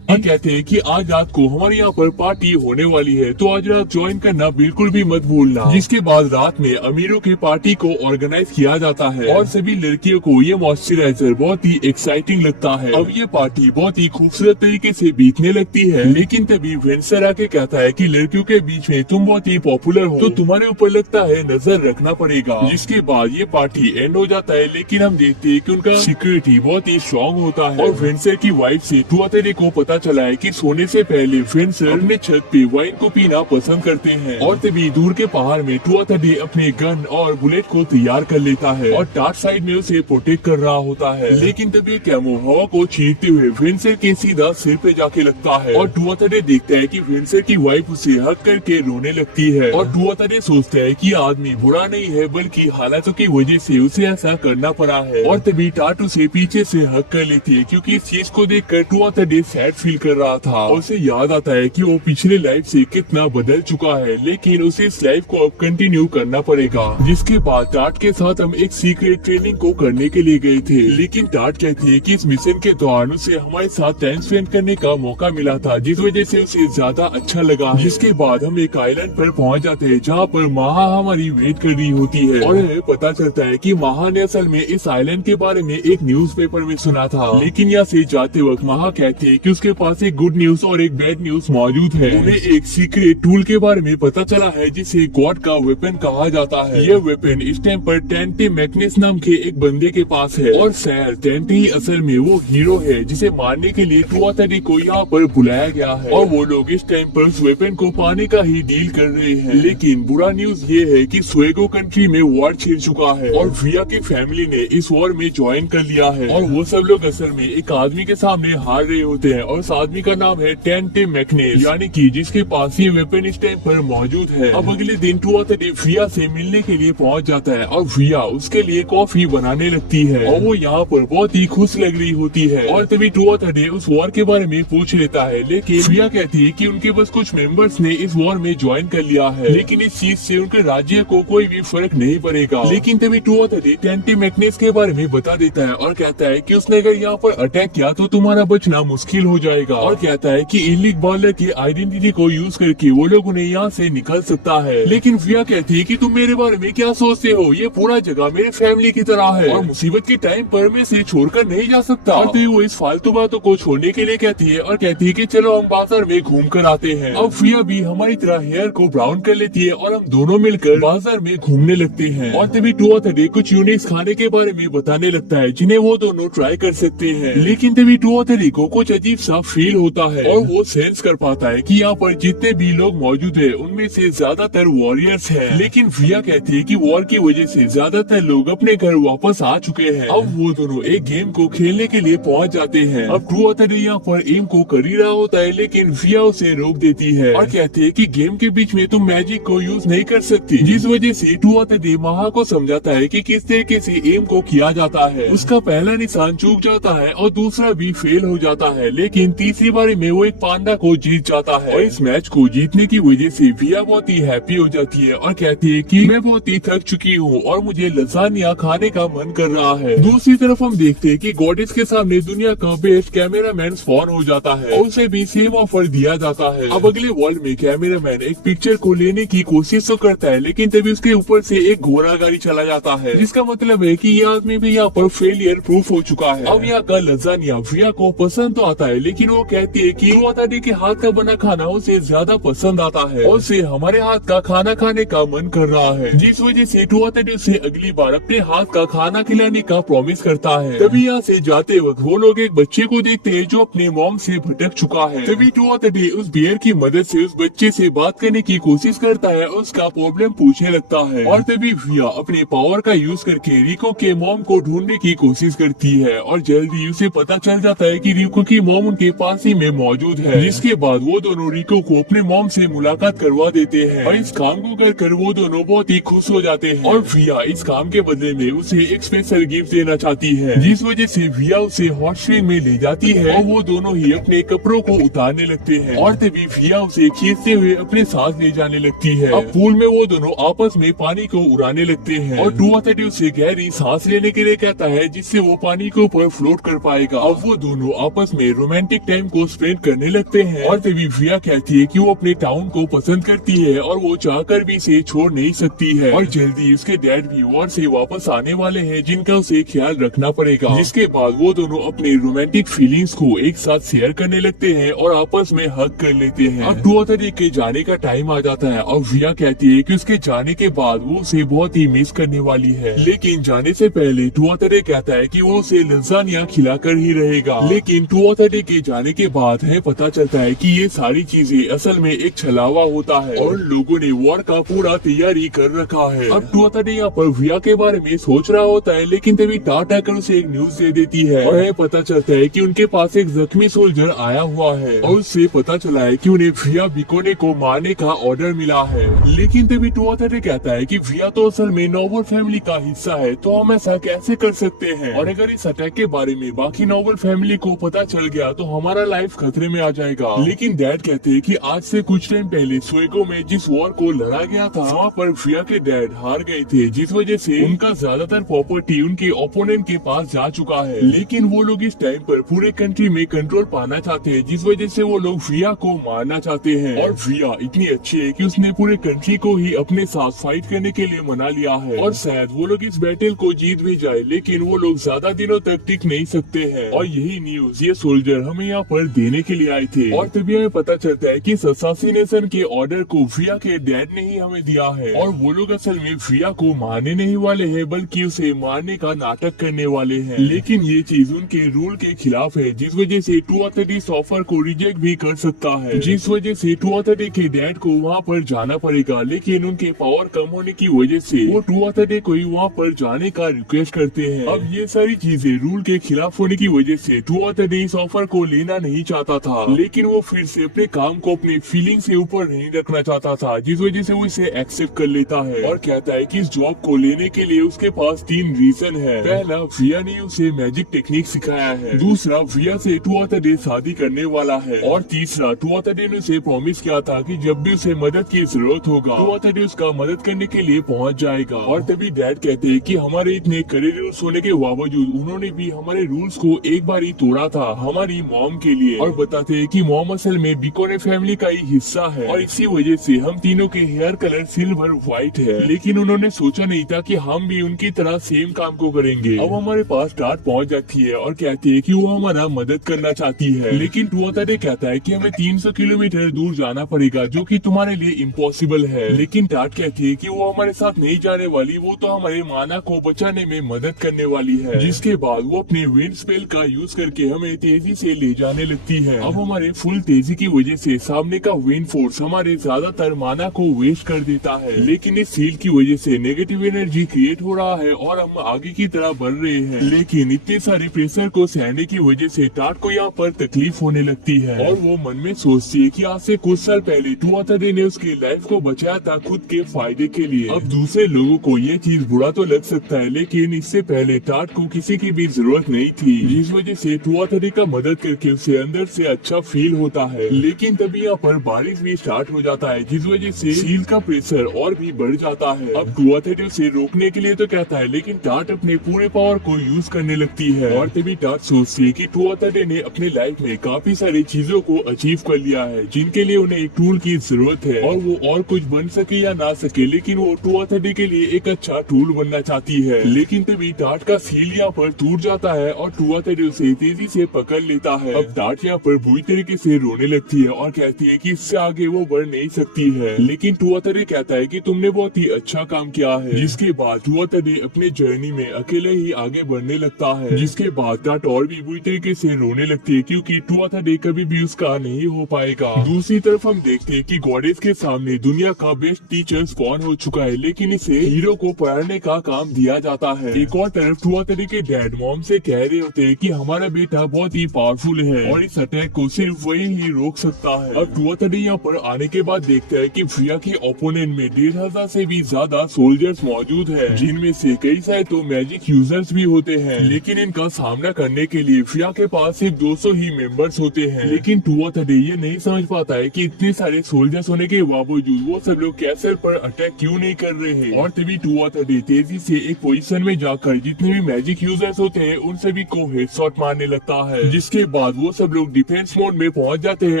कहते हैं कि आज रात को हमारे यहाँ पर पार्टी होने वाली है, तो आज रात ज्वाइन करना बिल्कुल भी मत भूलना। जिसके बाद रात में अमीरों की पार्टी को ऑर्गेनाइज किया जाता है और सभी लड़कियों को ये मॉइस्चराइजर बहुत ही एक्साइटिंग लगता है। अब ये पार्टी बहुत ही खूबसूरत तरीके से बीतने लगती है, लेकिन तभी वेंसर आके कहता है कि लड़कियों के बीच में तुम बहुत ही पॉपुलर हो, तो तुम्हारे ऊपर लगता है नजर रखना पड़ेगा। जिसके बाद ये पार्टी एंड हो जाता है, लेकिन हम देखते हैं कि उनका सिक्योरिटी बहुत ही स्ट्रॉन्ग होता है और वेंसर की वाइफ से 2:30 को पता चला है कि सोने से पहले वेंसर अपने छत पे वाइन को पीना पसंद करते हैं। और तभी दूर के पहाड़ में 2:30 अपने गन और बुलेट को तैयार कर लेता है और टाट साइड में उसे प्रोटेक्ट कर रहा होता है। लेकिन तभी कैमो हवा को छीनते हुए वेंसर के सीधा सिर पे जाके लगता है और 2:30 देखता है कि वेंसर की वाइफ उसे हक करके रोने लगती है और 2:30 सोचता है कि आदमी बुरा नहीं है, बल्कि हालातों की वजह से उसे ऐसा करना पड़ा है। और तभी टाट उसे पीछे से हक कर लेती है क्योंकि इस चीज को देखकर 2:30 सैड फील कर रहा था और उसे याद आता है कि वो पिछले लाइफ से कितना बदल चुका है, लेकिन उसे इस लाइफ को अब कंटिन्यू करना पड़ेगा। जिसके बाद टाट के साथ हम एक सीक्रेट ट्रेनिंग को करने के लिए गए थे, लेकिन टाट कहती है कि इस मिशन के दौरान उसे हमारे साथ टाइम स्पेंड करने का मौका मिला था, जिस वजह से उसे ज्यादा अच्छा लगा। जिसके बाद हम एक आइलैंड पर पहुंच जाते हैं जहाँ पर माहा हमारी वेट कर रही होती है और हमें पता चलता है कि माहा ने असल में इस आइलैंड के बारे में एक न्यूज़पेपर में सुना था। लेकिन यहाँ से जाते वक्त माहा कहती है कि उसके पास एक गुड न्यूज और एक बैड न्यूज मौजूद है। उन्हें एक सीक्रेट टूल के बारे में पता चला है जिसे गॉड का वेपन कहा जाता है। यह वेपन इस टाइम पर टेंटे मैग्नेस नाम के एक बंदे के पास है और शायद टेंटे ही असल में वो हीरो है जिसे मारने के लिए 2:30 को यहाँ पर बुलाया गया है और वो लोग इस टाइम पर उस वेपन को पाने का ही डील कर रहे हैं। लेकिन बुरा न्यूज ये है कि स्वेगो कंट्री में वॉर छिड़ चुका है और विया की फैमिली ने इस वॉर में ज्वाइन कर लिया है और वो सब लोग असल में एक आदमी के सामने हार रहे होते हैं और उस आदमी का नाम है टेंटे मैग्नेस, यानी कि जिसके पास ये वेपन इस टाइम पर मौजूद है। अब अगले दिन 2:30 विया से मिलने के लिए पहुंच जाता है और विया उसके लिए कॉफी बनाने लगती है और वो यहाँ पर बहुत ही खुश लग रही होती है और तभी 2:30 उस वॉर के बारे में पूछ लेता है। लेकिन विया कहती है कि उनके बस कुछ मेंबर्स ने इस वॉर में ज्वाइन कर लिया है, लेकिन इस चीज से उनके राज्य को कोई भी फर्क नहीं पड़ेगा। लेकिन तभी 2:30 टेंटे मैग्नेस के बारे में बता देता है और कहता है कि उसने अगर यहाँ पर अटैक किया तो तुम्हारा बचना मुश्किल हो जाएगा और कहता है कि इलीग बॉलर की आइडेंटिटी को यूज करके वो लोग उन्हें यहाँ से निकल सकता है। लेकिन विया कहती है कि तुम मेरे बारे में क्या सोचते हो, ये पूरा जगह मेरे फैमिली की तरह है और मुसीबत के टाइम पर मैं इसे छोड़कर नहीं जा सकता। और तो वो इस फालतू बातों को छोड़ने के लिए कहती है और कहती है कि चलो हम बाजार में घूम कर आते हैं। अब विया भी हमारी तरह हेयर को ब्राउन कर लेती है और हम दोनों मिलकर बाजार में घूमने लगते हैं और तभी 2:30 कुछ यूनिक खाने के बारे में बताने लगता है जिन्हें वो दोनों ट्राई कर सकते हैं। लेकिन तभी 2:30 को कुछ अजीब सा फील होता है और वो सेंस कर पाता है कि यहाँ पर जितने भी लोग मौजूद है उनमें से ज्यादातर वॉरियर्स हैं। लेकिन विया कहती है कि वॉर की वजह से ज्यादातर लोग अपने घर वापस आ चुके हैं। अब वो दोनों एक गेम को खेलने के लिए पहुंच जाते हैं। अब ट्रू ऑथर यहाँ पर एम को कर ही रहा होता है, लेकिन विया उसे रोक देती है और कहती है कि गेम के बीच में तुम मैजिक को यूज नहीं कर सकती, जिस वजह से ट्रू ऑथर महा को समझाता है कि किस तरीके से एम को किया जाता है। उसका पहला निशान चूक जाता है और दूसरा भी फेल हो जाता है, लेकिन तीसरी बारी में वो एक पांडा को जीत जाता है। और इस मैच को जीतने की वजह से विया बहुत ही हैप्पी हो जाती है और कहती है कि मैं बहुत ही थक चुकी हूँ और मुझे लसानिया खाने का मन कर रहा है। दूसरी तरफ हम देखते हैं कि गॉडेस के सामने दुनिया का बेस्ट कैमरामैन स्पॉन हो जाता है और उसे भी सेम ऑफर दिया जाता है। अब अगले वर्ल्ड में कैमरामैन एक पिक्चर को लेने की कोशिश तो करता है, लेकिन तभी उसके ऊपर से एक घोड़ा गाड़ी चला जाता है, जिसका मतलब है कि ये आदमी भी यहाँ पर फेलियर प्रूफ हो चुका है। अब यहाँ का लसानिया विया को पसंद तो आता है, लेकिन वो कहती है कि रोताडी के हाथ का बना खाना उसे ज्यादा पसंद आता है और उसे हमारे हाथ का खाना खाने का मन कर रहा है, जिस वजह से रोताडी उसे अगली बार अपने हाथ का खाना खिलाने का प्रॉमिस करता है। तभी यहाँ से जाते वक्त वो लोग एक बच्चे को देखते हैं जो अपने मॉम से भटक चुका है। तभी रोताडी उस बियर की मदद से उस बच्चे से बात करने की कोशिश करता है और उसका प्रॉब्लम पूछने लगता है। और तभी विया अपने पावर का यूज करके रिको के मॉम को ढूंढने की कोशिश करती है और जल्दी उसे पता चल जाता है कि रिको की मॉम उनके पास ही में मौजूद है, जिसके बाद वो दोनों रिको को अपने मॉम से मुलाकात करवा देते हैं और इस काम को कर वो दोनों बहुत ही खुश हो जाते हैं। और विया इस काम के बदले में उसे एक स्पेशल गिफ्ट देना चाहती है, जिस वजह से विया उसे हॉट स्प्रिंग में ले जाती है और वो दोनों ही अपने कपड़ों को उतारने लगते हैं और तभी विया उसे खींचते हुए अपने साथ ले जाने लगती है। अब पूल में वो दोनों आपस में पानी को उड़ाने लगते हैं और ट्रू ऑथर उसे गहरी सांस लेने के लिए कहता है, जिससे वो पानी के ऊपर फ्लोट कर पाएगा। अब वो दोनों आपस में रोमांटिक टाइम को स्पेंड करने लगते हैं और तभी विया कहती है कि वो अपने टाउन को पसंद करती है और वो चाहकर भी इसे छोड़ नहीं सकती है। और जल्दी उसके डैड भी वॉर से वापस आने वाले हैं, जिनका उसे ख्याल रखना पड़ेगा। जिसके बाद वो दोनों अपने रोमांटिक फीलिंग्स को एक साथ शेयर करने लगते हैं और आपस में हग कर लेते हैं। अब ट्रू ऑथर के जाने का टाइम आ जाता है और विया कहती है कि उसके जाने के बाद वो उसे बहुत ही मिस करने वाली है, लेकिन जाने से पहले ट्रू ऑथर कहता है कि वो उसे लसानिया खिलाकर ही रहेगा। लेकिन ट्रू ऑथर के जाने के बाद है पता चलता है कि ये सारी चीजें असल में एक छलावा होता है और लोगों ने वॉर का पूरा तैयारी कर रखा है। अब ट्रू ऑथर यहाँ पर विया के बारे में सोच रहा होता है, लेकिन तभी टाट आकर उसे एक न्यूज दे देती है और है पता चलता है कि उनके पास एक जख्मी सोल्जर आया हुआ है और उससे पता चला है कि उन्हें विया बिकोने को मारने का ऑर्डर मिला है। लेकिन तभी ट्रू ऑथर कहता है कि विया तो असल में नोबल फैमिली का हिस्सा है, तो हम ऐसा कैसे कर सकते हैं, और अगर इस अटैक के बारे में बाकी नोबल फैमिली को पता चल गया तो हमारा लाइफ खतरे में आ जाएगा। लेकिन डैड कहते हैं कि आज से कुछ टाइम पहले स्वेगो में जिस वॉर को लड़ा गया था वहाँ पर विया के डैड हार गए थे, जिस वजह से उनका ज्यादातर प्रॉपर्टी उनके ओपोनेंट के पास जा चुका है। लेकिन वो लोग इस टाइम पर पूरे कंट्री में कंट्रोल पाना चाहते हैं, जिस वजह से वो लोग विया को मारना चाहते हैं। और विया इतनी अच्छी है कि उसने पूरे कंट्री को ही अपने साथ फाइट करने के लिए मना लिया है और शायद वो लोग इस बैटल को जीत भी जाए, लेकिन वो लोग ज्यादा दिनों तक टिक नहीं सकते हैं। और यही न्यूज ये सोल्जर हमें यहाँ पर देने के लिए आए थे। और तभी हमें पता चलता है कि असैसिनेशन के ऑर्डर को विया के डैड ने ही हमें दिया है और वो लोग असल में विया को मारने नहीं वाले हैं, बल्कि उसे मारने का नाटक करने वाले हैं। लेकिन ये चीज उनके रूल के खिलाफ है, जिस वजह से ट्रू ऑथर इस ऑफर को रिजेक्ट भी कर सकता है, जिस वजह से ट्रू ऑथर के डैड को वहाँ पर जाना पड़ेगा। लेकिन उनके पावर कम होने की वजह से वो ट्रू ऑथर को ही वहाँ पर जाने का रिक्वेस्ट करते हैं। अब ये सारी चीजें रूल के खिलाफ होने की वजह से ट्रू ऑथर इस ऑफर को लेना नहीं चाहता था, लेकिन वो फिर से अपने काम को अपने फीलिंग से ऊपर नहीं रखना चाहता था, जिस वजह से वो इसे एक्सेप्ट कर लेता है और कहता है कि इस जॉब को लेने के लिए उसके पास 3 रीजन है। पहला, विया ने उसे मैजिक टेक्निक सिखाया है, दूसरा, विया से ट्रू ऑथर शादी करने वाला है, और तीसरा, ट्रू ऑथर ने उसे प्रॉमिस किया था कि जब भी उसे मदद की जरूरत होगा ट्रू ऑथर उसका मदद करने के लिए पहुंच जाएगा। और तभी डैड कहते हैं कि हमारे इतने कड़े रूल्स होने के बावजूद उन्होंने भी हमारे रूल्स को एक बार ही तोड़ा था हमारी मॉम के लिए, और बताते हैं कि मॉम असल में बिकोने फैमिली का ही हिस्सा है और इसी वजह से हम तीनों के हेयर कलर सिल्वर व्हाइट है। लेकिन उन्होंने सोचा नहीं था कि हम भी उनकी तरह सेम काम को करेंगे। अब हमारे पास टाट पहुंच जाती है और कहती है कि वो हमारा मदद करना चाहती है, लेकिन ट्रू ऑथर कहता है कि हमें 300 किलोमीटर दूर जाना पड़ेगा, जो कि तुम्हारे लिए इम्पॉसिबल है। लेकिन टाट कहती है कि वो हमारे साथ नहीं जाने वाली, वो तो हमारे माना को बचाने में मदद करने वाली है। जिसके बाद वो अपने विंड स्पेल का यूज करके हमें तेजी से ले तेज आने लगती है। अब हमारे फुल तेजी की वजह से सामने का विंड फोर्स हमारे ज्यादातर माना को वेस्ट कर देता है, लेकिन इस सील की वजह से नेगेटिव एनर्जी क्रिएट हो रहा है और हम आगे की तरफ बढ़ रहे हैं। लेकिन इतने सारे प्रेशर को सहने की वजह से टाट को यहाँ पर तकलीफ होने लगती है और वो मन में सोचती है कि आज से कुछ साल पहले टुआथडे ने उसकी लाइफ को बचाया था खुद के फायदे के लिए। अब दूसरे लोगों को ये चीज बुरा तो लग सकता है, लेकिन इससे पहले टाट को किसी की भी जरूरत नहीं थी, जिस वजह से टुआथडे का मदद करके उसे अंदर से अच्छा फील होता है। लेकिन तभी यहाँ पर बारिश भी स्टार्ट हो जाता है, जिस वजह से सील का प्रेशर और भी बढ़ जाता है। अब टुआथडे उसे रोकने के लिए तो कहता है, लेकिन टाट अपने पूरे पावर को यूज करने लगती है और तभी टाट सोचती है कि टुआथडे ने अपनी लाइफ में काफी सारी चीजों को अचीव कर लिया है, जिनके लिए उन्हें एक टूल की जरूरत है और वो और कुछ बन सके या ना सके, लेकिन वो टुआथडे के लिए एक अच्छा टूल बनना चाहती है। लेकिन तभी टाट का सील यहाँ पर टूट जाता है और टुआथडे उसे तेजी से पकड़ लेता है। अब टाट यहाँ पर बुरी तरीके से रोने लगती है और कहती है कि इससे आगे वो बढ़ नहीं सकती है, लेकिन टुआथडे कहता है कि तुमने बहुत ही अच्छा काम किया है। जिसके बाद टुआथडे अपने जर्नी में अकेले ही आगे बढ़ने लगता है, जिसके बाद टाट और भी बुरी तरीके से रोने लगती है क्योंकि टुआथडे कभी भी उसका नहीं हो पाएगा। दूसरी तरफ हम देखते हैं कि गॉडेस के सामने दुनिया का बेस्ट टीचर स्पॉन हो चुका है, लेकिन इसे हीरो को पढ़ाने का काम दिया जाता है। एक और तरफ टुआथडे के डैड मॉम से कह रहे होते हैं कि हमारा बेटा बहुत ही पावरफुल है और इस अटैक को सिर्फ वही ही रोक सकता है। अब टुआथडे यहाँ पर आने के बाद देखता है कि फ्रिया के ओपोनेंट में 1500 से भी ज्यादा सोल्जर्स मौजूद है, जिनमें से कई सारे तो मैजिक यूजर्स भी होते हैं। लेकिन इनका सामना करने के लिए फ्रिया के पास सिर्फ 200 ही मेंबर्स होते हैं। लेकिन टुआथडे ये नहीं समझ पाता है कि इतने सारे सोल्जर्स होने के बावजूद वो सब लोग कैसल पर अटैक क्यों नहीं कर रहे हैं। और तभी टुआथडे तेजी से एक पोजीशन में जाकर जितने भी मैजिक यूजर्स होते हैं उन सभी को हेडशॉट मारने लगता है, जिसके बाद वो सब लोग डिफेंस मोड में पहुंच जाते हैं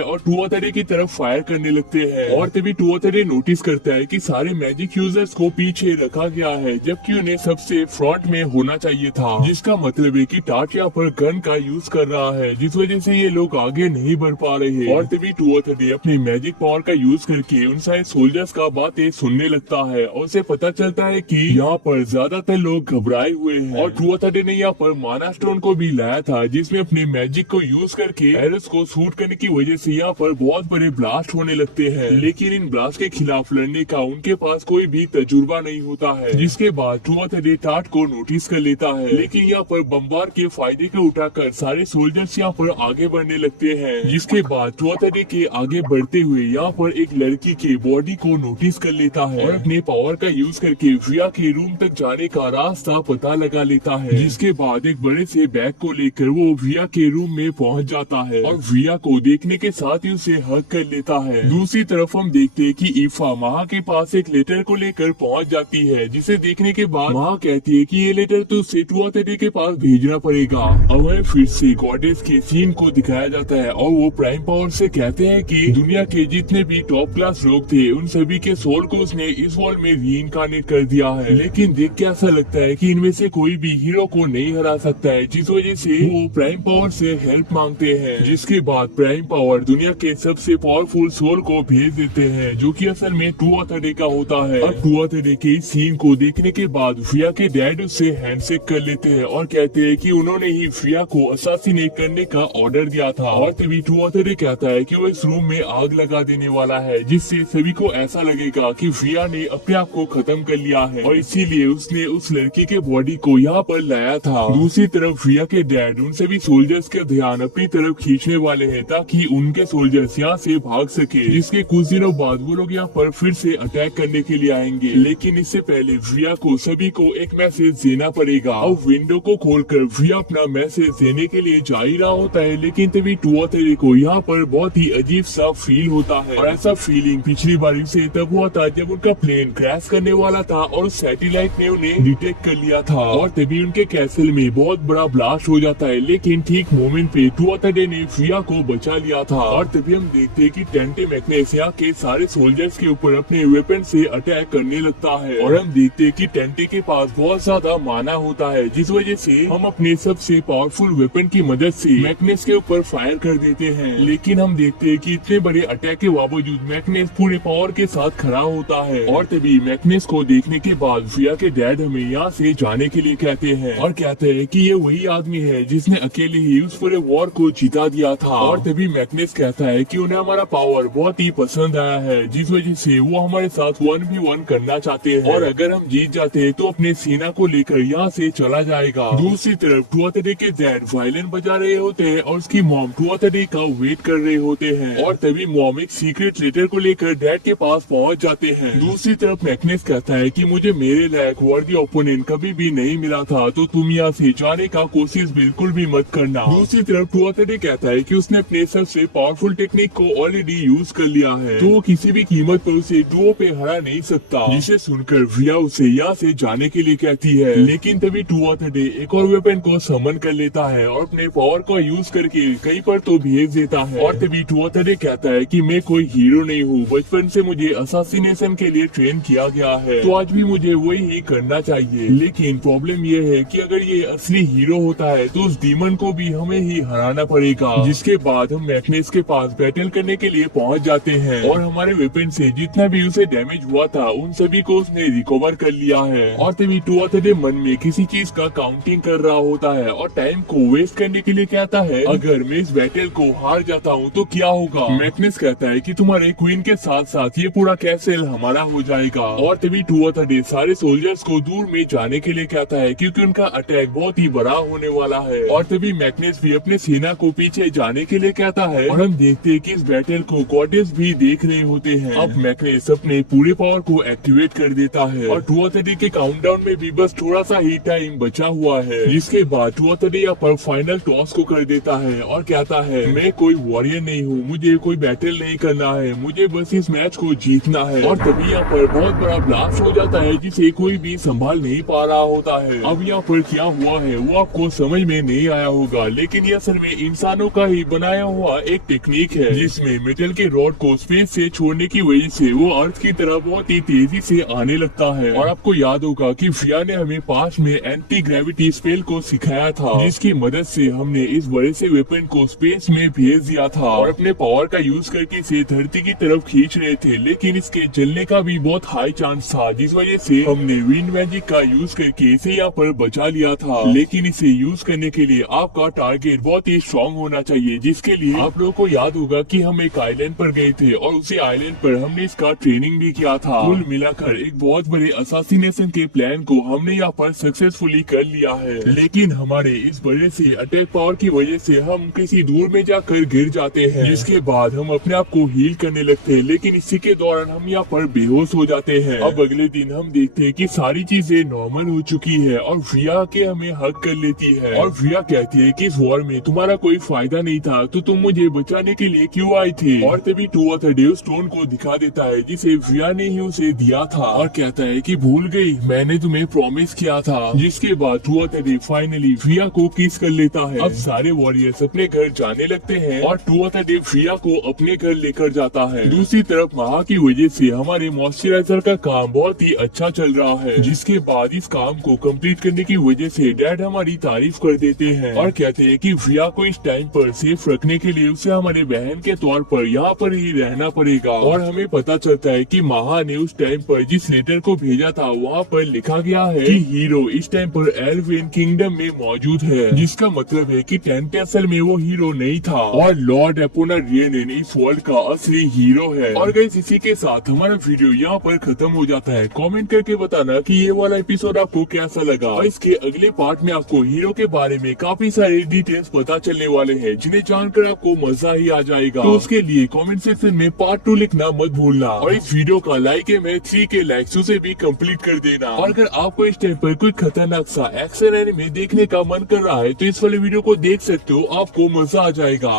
और टुआथडे की तरफ फायर करने लगते हैं। और तभी टुआथडे नोटिस करता है कि सारे मैजिक यूजर्स को पीछे रखा गया है, जबकि उन्हें सबसे फ्रंट में होना चाहिए था, जिसका मतलब है कि टाट यहाँ पर गन का यूज कर रहा है, जिस वजह से ये लोग आगे नहीं बढ़ पा रहे। और तभी टुआथडे अपनी मैजिक पावर का यूज करके उन सारे सोल्जर्स का बातें सुनने लगता है और उसे पता चलता है कि यहाँ पर ज्यादातर लोग घबराए हुए हैं। और टुआथडे ने यहाँ पर माना स्टोन को भी लाया था, जिसमें अपने मैजिक को यूज करके एरोस को शूट करने की वजह से यहाँ पर बहुत बड़े ब्लास्ट होने लगते हैं। लेकिन इन ब्लास्ट के खिलाफ लड़ने का उनके पास कोई भी तजुर्बा नहीं होता है, जिसके बाद टुआथडे टाट को नोटिस कर लेता है। लेकिन यहाँ पर बम्बार के फायदे को उठाकर सारे सोल्जर्स यहाँ पर आगे बढ़ने लगते हैं, जिसके बाद टुआथडे के आगे बढ़ते हुए यहाँ पर एक लड़की के बॉडी को नोटिस कर लेता है और अपने पावर का यूज करके फ्रिया के रूम तक जाने का रास्ता पता लगा लेता है। जिसके बाद एक बड़े से बैग को लेकर वो फ्रिया के रूम में पहुंच जाता है और फ्रिया को देखने के साथ ही उसे हग कर लेता है। दूसरी तरफ हम देखते हैं कि ईफा महा के पास एक लेटर को लेकर पहुंच जाती है, जिसे देखने के बाद महा कहती है कि ये लेटर तो उसे टुआथडे के पास भेजना पड़ेगा। अब हमें फिर से गॉडेस के सीन को दिखाया जाता है और वो प्राइम पावर से कहते हैं कि दुनिया के जितने भी टॉप क्लास लोग थे उन सभी के सोल को उसने इस वर्ल्ड में रीइंकार्नेट कर दिया है, लेकिन देख के ऐसा लगता है कि इनमें से कोई भी हीरो को नहीं हरा सकता है, जिस वजह से वो प्राइम पावर से हेल्प मांगते हैं। जिसके बाद प्राइम पावर दुनिया के सबसे पावरफुल सोल को भेज देते हैं, जो कि असल में टुआथडे का होता है। अब टुआथडे के इस सीन को देखने के बाद फ्रिया के डैड उससे हैंडशेक कर लेते हैं और कहते हैं कि उन्होंने ही फ्रिया को असासिनेट करने का ऑर्डर दिया था। और तभी टुआथडे कहता है कि वो इस रूम में आग लगा देने वाला है, जिससे सभी को ऐसा लगेगा कि फ्रिया ने अपने आप को खत्म कर लिया है और इसीलिए उसने उस लड़की के बॉडी को यहाँ पर लाया था। दूसरी तरफ फ्रिया के डैड उन सभी सोल्जर्स का ध्यान अपनी तरफ खींचने वाले हैं ताकि उनके सोल्जर्स यहाँ से भाग सके, जिसके कुछ दिनों बाद वो लोग यहाँ पर फिर से अटैक करने के लिए आएंगे। लेकिन इससे पहले फ्रिया को सभी को एक मैसेज देना पड़ेगा। और विंडो को खोलकर फ्रिया अपना मैसेज देने के लिए जा ही रहा होता है, लेकिन तभी टुआथडे को यहाँ पर बहुत ही अजीब सा फील होता है। और ऐसा फीलिंग पिछली बार से तब हुआ था जब उनका प्लेन क्रैश करने वाला था और सैटेलाइट ने उन्हें डिटेक्ट कर लिया था और तभी उनके कैसल में बहुत बड़ा ब्लास्ट हो जाता है। लेकिन ठीक मोमेंट पे टुआथडे ने फ्रिया को बचा लिया था और तभी हम देखते हैं कि टेंटे मैग्नेस यहाँ के सारे सोल्जर्स के ऊपर अपने वेपन से अटैक करने लगता है और हम देखते हैं कि टेंटे के पास बहुत ज्यादा माना होता है, जिस वजह से हम अपने सबसे पावरफुल वेपन की मदद से मैग्नेस के ऊपर फायर कर देते हैं। लेकिन हम देखते हैं कि इतने बड़े अटैक के बावजूद मैग्नेस पूरे पावर के साथ खड़ा होता है और तभी मैग्नेस को देखने के बाद फ्रिया के डैड हमें यहाँ से जाने के लिए कहते हैं और कहते हैं कि ये वही आदमी है जिसने अकेले ही उस पूरे वॉर को जिता दिया था। और तभी मैग्नेस कहता है कि उन्हें हमारा पावर बहुत ही पसंद आया है, जिस वजह से वो हमारे साथ 1v1 करना चाहते हैं, और अगर हम जीत जाते हैं तो अपने सेना को लेकर यहाँ से चला जाएगा। दूसरी तरफ टुआथडे के डैड वायलिन बजा रहे होते हैं और उसकी मॉम टुआथडे का वेट कर रहे होते हैं, और तभी मॉम एक सीक्रेट लेटर को लेकर डैड के पास पहुँच जाते हैं। दूसरी तरफ मैग्नेस कहता है कि मुझे मेरे लायक वर्दी ओपोनेंट कभी भी नहीं मिला था, तो तुम यहाँ से जाने का कोशिश बिल्कुल भी मत करना। दूसरी तरफ टुआथडे कहता है कि उसने अपने सबसे पावरफुल टेक्निक को ऑलरेडी यूज कर लिया है, तो वो किसी भी कीमत पर उसे डुओ पे हरा नहीं सकता, जिसे सुनकर विया उसे यहाँ से जाने के लिए कहती है। लेकिन तभी टुआथडे एक और वेपन को समन कर लेता है और अपने पावर का यूज करके कहीं पर तो भेज देता है। और तभी टुआथडे कहता है कि मैं कोई हीरो नहीं हूँ, बचपन से मुझे असासिनेशन के लिए ट्रेन किया गया है, तो आज भी मुझे वही ही करना चाहिए। लेकिन प्रॉब्लम ये है कि अगर ये असली हीरो होता है तो उस डीमन को भी हमें ही हराना पड़ेगा। जिसके बाद हम मैग्नेस के पास बैटल करने के लिए पहुंच जाते हैं, और हमारे वेपन से जितना भी उसे डैमेज हुआ था उन सभी को उसने रिकवर कर लिया है। और तभी टुआथडे मन में किसी चीज का काउंटिंग कर रहा होता है और टाइम को वेस्ट करने के लिए कहता है, अगर मैं इस बैटल को हार जाता हूँ तो क्या होगा। मैग्नेस कहता है कि तुम्हारे क्वीन के साथ साथ ये पूरा कैसल हमारा हो जाएगा। और तभी टुआथडे सारे सोल्जर्स को दूर में जाने के लिए कहता है, क्योंकि उनका अटैक बहुत ही बड़ा होने वाला है। और तभी मैग्नेस भी अपने सेना को पीछे जाने के लिए कहता है, और हम देखते हैं कि इस बैटल को गॉडेस भी देख रहे होते हैं। अब मैग्नेस अपने पूरे पावर को एक्टिवेट कर देता है, और टुआथडे के काउंटडाउन में भी बस थोड़ा सा ही टाइम बचा हुआ है, जिसके बाद टुआथडे यहाँ पर फाइनल टॉस को कर देता है और कहता है, मैं कोई वॉरियर नहीं हूँ, मुझे कोई बैटल नहीं करना है, मुझे बस इस मैच को जीतना है। और तभी यहाँ पर बहुत बड़ा ब्लास्ट हो जाता है, जिसे कोई भी संभाल नहीं पा रहा होता है। अब यहाँ पर क्या हुआ है वो आपको समझ में नहीं आया होगा, लेकिन ये असल में इंसानों का ही बनाया हुआ एक टेक्निक है, जिसमें मेटल के रॉड को स्पेस से छोड़ने की वजह से वो अर्थ की तरफ बहुत ही तेजी से आने लगता है। और आपको याद होगा कि विया ने हमें पास में एंटी ग्रेविटी स्पेल को सिखाया था, जिसकी मदद से हमने इस बड़े से वेपन को स्पेस में भेज दिया था और अपने पावर का यूज करके इसे धरती की तरफ खींच रहे थे। लेकिन इसके जलने का भी बहुत हाई चांस था, जिस वजह से हमने विंड मैजिक का यूज करके इसे यहाँ पर बचा लिया था। लेकिन इसे यूज करने के लिए आपका टारगेट बहुत ही स्ट्रॉन्ग होना चाहिए, जिसके लिए आप लोगों को याद होगा कि हम एक आइलैंड पर गए थे और उसी आइलैंड पर हमने इसका ट्रेनिंग भी किया था। कुल मिलाकर एक बहुत बड़े असासिनेशन के प्लान को हमने यहाँ पर सक्सेसफुली कर लिया है। लेकिन हमारे इस बड़े से अटैक पावर की वजह से हम किसी दूर में जाकर गिर जाते हैं, जिसके बाद हम अपने आप को हील करने लगते हैं। लेकिन इसी के दौरान हम यहाँ पर बेहोश हो जाते हैं। अब अगले दिन हम देखते हैं कि सारी चीजें नॉर्मल हो चुकी है और विया के हमें हक कर लेती है, और विया कहती है कि इस वॉर में तुम्हारा कोई फायदा नहीं था, तो तुम मुझे बचाने के लिए क्यों आए थे। और तभी टुआथडे उस स्टोन को दिखा देता है जिसे विया ने ही उसे दिया था, और कहता है कि भूल गई, मैंने तुम्हें प्रॉमिस किया था। जिसके बाद टुआथडे फाइनली विया को किस कर लेता है। अब सारे वॉरियर्स अपने घर जाने लगते हैं और टुआथडे विया को अपने घर लेकर जाता है। दूसरी तरफ महा की वजह से हमारे मॉइस्चराइजर का काम बहुत ही अच्छा चल रहा है, जिसके बाद इस काम को कंप्लीट करने की वजह से डैड हमारी तारीफ कर देते हैं और कहते हैं कि विया को इस टाइम पर सेफ रखने के लिए उसे हमारे बहन के तौर पर यहाँ पर ही रहना पड़ेगा। और हमें पता चलता है कि महा ने उस टाइम पर जिस लेटर को भेजा था वहाँ पर लिखा गया है कि हीरो इस टाइम पर एल्वेन किंगडम में मौजूद है, जिसका मतलब है कि टेंट असल में वो हीरो नहीं था और लॉर्ड एपोना रियनेन इस वर्ल्ड का असली हीरो है। और गाइस इसी के साथ हमारा वीडियो यहाँ पर खत्म हो जाता है। कमेंट करके बताना कि ये वाला एपिसोड आपको कैसा लगा। और इसके अगले पार्ट में आपको हीरो के बारे में काफी सारे डिटेल्स पता चलने वाले हैं, जिन्हें जानकर आपको मजा ही आ जाएगा। तो उसके लिए कमेंट सेक्शन में पार्ट 2 लिखना मत भूलना, और इस वीडियो का लाइक है मैं 3 के लाइक्स उसे भी कंप्लीट कर देना। और अगर आपको इस टाइम पर कोई खतरनाक सा एक्शन एनिमे देखने का मन कर रहा है तो इस वाले वीडियो को देख सकते हो, आपको मजा आ जाएगा।